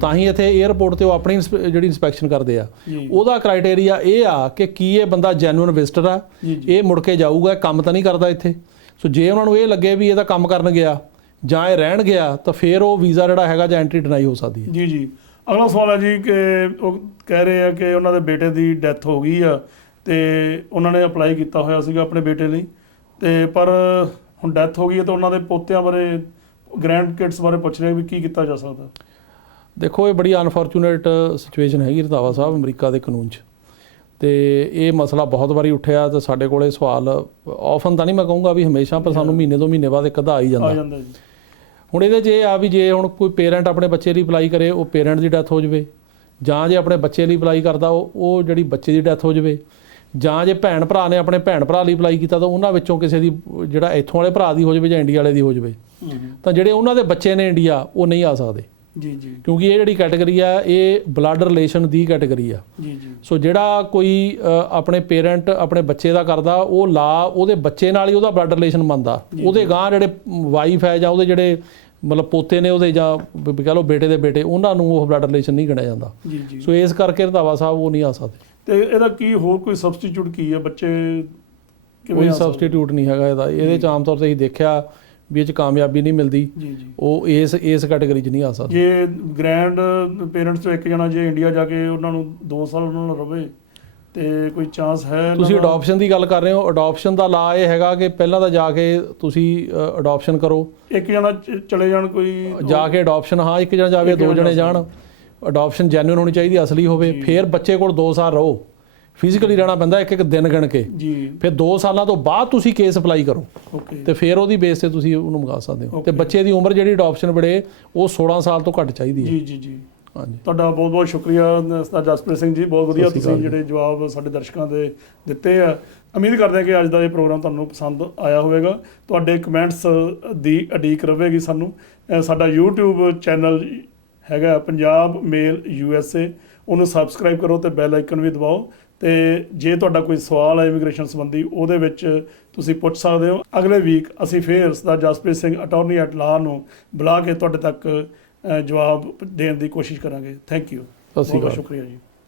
ਤਾਂ ਹੀ ਇੱਥੇ 에ਅਰਪੋਰਟ ਤੇ ਉਹ ਆਪਣੀ ਜਿਹੜੀ ਇਨਸਪੈਕਸ਼ਨ ਕਰਦੇ ਆ, ਉਹਦਾ ਕ੍ਰਾਈਟੇਰੀਆ ਇਹ ਆ ਕਿ ਕੀ ਇਹ ਬੰਦਾ ਜੈਨੂਇਨ ਵਿਜ਼ਟਰ ਆ, ਇਹ ਮੁੜ ਕੇ ਜਾਊਗਾ, ਕੰਮ ਤਾਂ ਨਹੀਂ ਕਰਦਾ ਇੱਥੇ। ਸੋ ਜੇ ਉਹਨਾਂ ਨੂੰ ਇਹ ਲੱਗੇ ਵੀ ਇਹਦਾ ਕੰਮ ਕਰਨ ਗਿਆ ਜਾਂ ਇਹ ਰਹਿਣ ਗਿਆ ਤਾਂ ਫਿਰ ਉਹ ਵੀਜ਼ਾ ਜਿਹੜਾ ਹੈਗਾ ਜਾਂ ਐਂਟਰੀ ਡਿਨਾਈ ਹੋ ਸਕਦੀ ਹੈ। ਜੀ ਜੀ। ਅਗਲਾ ਸਵਾਲ ਹੈ ਜੀ ਕਿ ਉਹ ਕਹਿ ਰਹੇ ਆ ਕਿ ਉਹਨਾਂ ਦੇ ਬੇਟੇ ਦੀ ਡੈਥ ਹੋ ਗਈ ਆ ਤੇ ਉਹਨਾਂ ਨੇ ਅਪਲਾਈ ਕੀਤਾ ਹੋਇਆ ਸੀਗਾ ਆਪਣੇ ਬੇਟੇ ਲਈ, ਤੇ ਪਰ ਹੁਣ ਡੈਥ ਹੋ ਗਈ ਹੈ ਤਾਂ ਉਹਨਾਂ ਦੇ ਪੋਤਿਆਂ ਬਾਰੇ, ਗ੍ਰੈਂਡ ਕਿਡਸ ਬਾਰੇ ਪੁੱਛ ਰਹੇ ਵੀ ਕੀ ਕੀਤਾ ਜਾ ਸਕਦਾ? ਦੇਖੋ, ਇਹ ਬੜੀ ਅਨਫੋਰਚੂਨੇਟ ਸਿਚੁਏਸ਼ਨ ਹੈਗੀ ਰੰਧਾਵਾ ਸਾਹਿਬ ਅਮਰੀਕਾ ਦੇ ਕਾਨੂੰਨ 'ਚ, ਤੇ ਇਹ ਮਸਲਾ ਬਹੁਤ ਵਾਰੀ ਉੱਠਿਆ ਤੇ ਸਾਡੇ ਕੋਲੇ ਸਵਾਲ ਆਫਨ ਤਾਂ ਨਹੀਂ ਮੈਂ ਕਹੂੰਗਾ ਵੀ ਹਮੇਸ਼ਾ, ਪਰ ਸਾਨੂੰ ਮਹੀਨੇ 2 ਮਹੀਨੇ ਬਾਅਦ ਇੱਕ ਅੱਧਾ ਆ ਹੀ ਜਾਂਦਾ ਜੀ। ਹੁਣ ਇਹਦੇ 'ਚ ਇਹ ਆ ਵੀ ਜੇ ਹੁਣ ਕੋਈ ਪੇਰੈਂਟ ਆਪਣੇ ਬੱਚੇ ਲਈ ਅਪਲਾਈ ਕਰੇ, ਉਹ ਪੇਰੈਂਟ ਦੀ ਡੈਥ ਹੋ ਜਾਵੇ, ਜਾਂ ਜੇ ਆਪਣੇ ਬੱਚੇ ਲਈ ਅਪਲਾਈ ਕਰਦਾ ਉਹ ਜਿਹੜੀ ਬੱਚੇ ਦੀ ਡੈਥ ਹੋ ਜਾਵੇ, ਜਾਂ ਜੇ ਭੈਣ ਭਰਾ ਨੇ ਆਪਣੇ ਭੈਣ ਭਰਾ ਲਈ ਅਪਲਾਈ ਕੀਤਾ ਤਾਂ ਉਹਨਾਂ ਵਿੱਚੋਂ ਕਿਸੇ ਦੀ, ਜਿਹੜਾ ਇੱਥੋਂ ਵਾਲੇ ਭਰਾ ਦੀ ਹੋ ਜਾਵੇ ਜਾਂ ਇੰਡੀਆ ਵਾਲੇ ਦੀ ਹੋ ਜਾਵੇ, ਤਾਂ ਜਿਹੜੇ ਉਹਨਾਂ ਦੇ ਬੱਚੇ ਨੇ ਇੰਡੀਆ ਉਹ ਨਹੀਂ ਆ ਸਕਦੇ। ਜੀ ਜੀ। ਕਿਉਂਕਿ ਇਹ ਜਿਹੜੀ ਕੈਟੇਗਰੀ ਆ ਇਹ ਬਲੱਡ ਰਿਲੇਸ਼ਨ ਦੀ ਕੈਟੇਗਰੀ ਆ। ਜੀ ਜੀ। ਸੋ ਜਿਹੜਾ ਕੋਈ ਆਪਣੇ ਪੇਰੈਂਟ ਆਪਣੇ ਬੱਚੇ ਦਾ ਕਰਦਾ, ਉਹ ਲਾ ਉਹਦੇ ਬੱਚੇ ਨਾਲ ਹੀ ਉਹਦਾ ਬਲੱਡ ਰਿਲੇਸ਼ਨ ਮੰਨਦਾ। ਉਹਦੇ ਗਾਂ ਜਿਹੜੇ ਵਾਈਫ ਹੈ ਜਾਂ ਉਹਦੇ ਜਿਹੜੇ ਮਤਲਬ ਪੋਤੇ ਨੇ ਉਹਦੇ, ਜਾਂ ਕਹਿ ਲਓ ਬੇਟੇ ਦੇ ਬੇਟੇ, ਉਹਨਾਂ ਨੂੰ ਉਹ ਬਲੱਡ ਰਿਲੇਸ਼ਨ ਨਹੀਂ ਗਿਣਿਆ ਜਾਂਦਾ। ਜੀ ਜੀ। ਸੋ ਇਸ ਕਰਕੇ ਰੰਧਾਵਾ ਸਾਹਿਬ ਉਹ ਨਹੀਂ ਆ ਸਕਦੇ। ਤੇ ਇਹਦਾ ਕੀ ਹੋਰ ਕੋਈ ਸਬਸਟੀਟਿਊਟ ਕੀ ਹੈ? ਬੱਚੇ ਕੋਈ ਸਬਸਟੀਟਿਊਟ ਨਹੀਂ ਹੈਗਾ ਇਹਦਾ। ਇਹਦੇ 'ਚ ਆਮ ਤੌਰ 'ਤੇ ਅਸੀਂ ਦੇਖਿਆ ਵੀ ਇਹ 'ਚ ਕਾਮਯਾਬੀ ਨਹੀਂ ਮਿਲਦੀ। ਜੀ ਜੀ। ਉਹ ਇਸ ਕੈਟੇਗਰੀ 'ਚ ਨਹੀਂ ਆ ਸਕਦਾ। ਜੇ ਗ੍ਰੈਂਡ ਪੇਰੈਂਟਸ ਤੋਂ ਇੱਕ ਜਣਾ ਜੇ ਇੰਡੀਆ ਜਾ ਕੇ ਉਹਨਾਂ ਨੂੰ 2 ਸਾਲ ਉਹਨਾਂ ਨਾਲ ਰਵੇ ਤੇ ਕੋਈ ਚਾਂਸ ਹੈ? ਤੁਸੀਂ ਅਡਾਪਸ਼ਨ ਦੀ ਗੱਲ ਕਰ ਰਹੇ ਹੋ। ਅਡਾਪਸ਼ਨ ਦਾ ਲਾ ਇਹ ਹੈਗਾ ਕਿ ਪਹਿਲਾਂ ਤਾਂ ਜਾ ਕੇ ਤੁਸੀਂ ਅਡਾਪਸ਼ਨ ਕਰੋ। ਇੱਕ ਜਣਾ ਚਲੇ ਜਾਣ, ਕੋਈ ਜਾ ਕੇ ਅਡਾਪਸ਼ਨ, ਹਾਂ ਇੱਕ ਜਣਾ ਜਾਵੇ, 2 ਜਣੇ ਜਾਣ। ਅਡਾਪਸ਼ਨ ਜੈਨੂਇਨ ਹੋਣੀ ਚਾਹੀਦੀ, ਅਸਲੀ ਹੋਵੇ। ਫਿਰ ਬੱਚੇ ਕੋਲ 2 ਸਾਲ ਰਹੋ, ਫਿਜ਼ੀਕਲੀ ਰਹਿਣਾ ਪੈਂਦਾ, ਇੱਕ ਦਿਨ ਗਿਣ ਕੇ। ਜੀ। ਫਿਰ 2 ਸਾਲਾਂ ਤੋਂ ਬਾਅਦ ਤੁਸੀਂ ਕੇਸ ਅਪਲਾਈ ਕਰੋ। ਓਕੇ। ਤੇ ਫਿਰ ਉਹਦੀ ਬੇਸ ਤੇ ਤੁਸੀਂ ਉਹਨੂੰ ਮੰਗਾ ਸਕਦੇ ਹੋ। ਤੇ ਬੱਚੇ ਦੀ ਉਮਰ ਜਿਹੜੀ ਅਡਾਪਸ਼ਨ ਵੇਲੇ ਉਹ 16 ਸਾਲ ਤੋਂ ਘੱਟ ਚਾਹੀਦੀ ਹੈ। ਜੀ ਜੀ ਜੀ। ਹਾਂਜੀ ਤੁਹਾਡਾ ਬਹੁਤ ਬਹੁਤ ਸ਼ੁਕਰੀਆ ਸਰਦਾਰ ਜਸਪ੍ਰੀਤ ਸਿੰਘ ਜੀ, ਬਹੁਤ ਵਧੀਆ ਸਤਿ ਸ਼੍ਰੀ ਤੁਸੀਂ ਅਕਾਲ ਜੀ। ਜਿਹੜੇ ਜਵਾਬ ਸਾਡੇ ਦਰਸ਼ਕਾਂ ਦੇ ਦਿੱਤੇ ਆ। ਉਮੀਦ ਕਰਦੇ ਹਾਂ ਕਿ ਅੱਜ ਦਾ ਇਹ ਪ੍ਰੋਗਰਾਮ ਤੁਹਾਨੂੰ ਪਸੰਦ ਆਇਆ ਹੋਵੇਗਾ। ਤੁਹਾਡੇ ਕਮੈਂਟਸ ਦੀ ਉਡੀਕ ਰਹੇਗੀ ਸਾਨੂੰ। ਸਾਡਾ YouTube ਚੈਨਲ ਹੈਗਾ ਪੰਜਾਬ ਮੇਲ USA, ਉਹਨੂੰ ਸਬਸਕ੍ਰਾਈਬ ਕਰੋ ਤੇ ਬੈਲ ਆਈਕਨ ਵੀ ਦਬਾਓ। ਤੇ ਜੇ ਤੁਹਾਡਾ ਕੋਈ ਸਵਾਲ ਹੈ ਇਮੀਗ੍ਰੇਸ਼ਨ ਸੰਬੰਧੀ, ਉਹਦੇ ਵਿੱਚ ਤੁਸੀਂ ਪੁੱਛ ਸਕਦੇ ਹੋ। ਅਗਲੇ ਵੀਕ ਅਸੀਂ ਫੇਰ Sardar Jaspreet Singh attorney at law ਨੂੰ ਬੁਲਾ ਕੇ ਤੁਹਾਡੇ ਤੱਕ ਜਵਾਬ ਦੇਣ ਦੀ ਕੋਸ਼ਿਸ਼ ਕਰਾਂਗੇ। ਥੈਂਕ ਯੂ, ਸਤਿ ਸ਼੍ਰੀ ਬਹੁਤ ਬਹੁਤ ਅਕਾਲ। ਸ਼ੁਕਰੀਆ ਜੀ।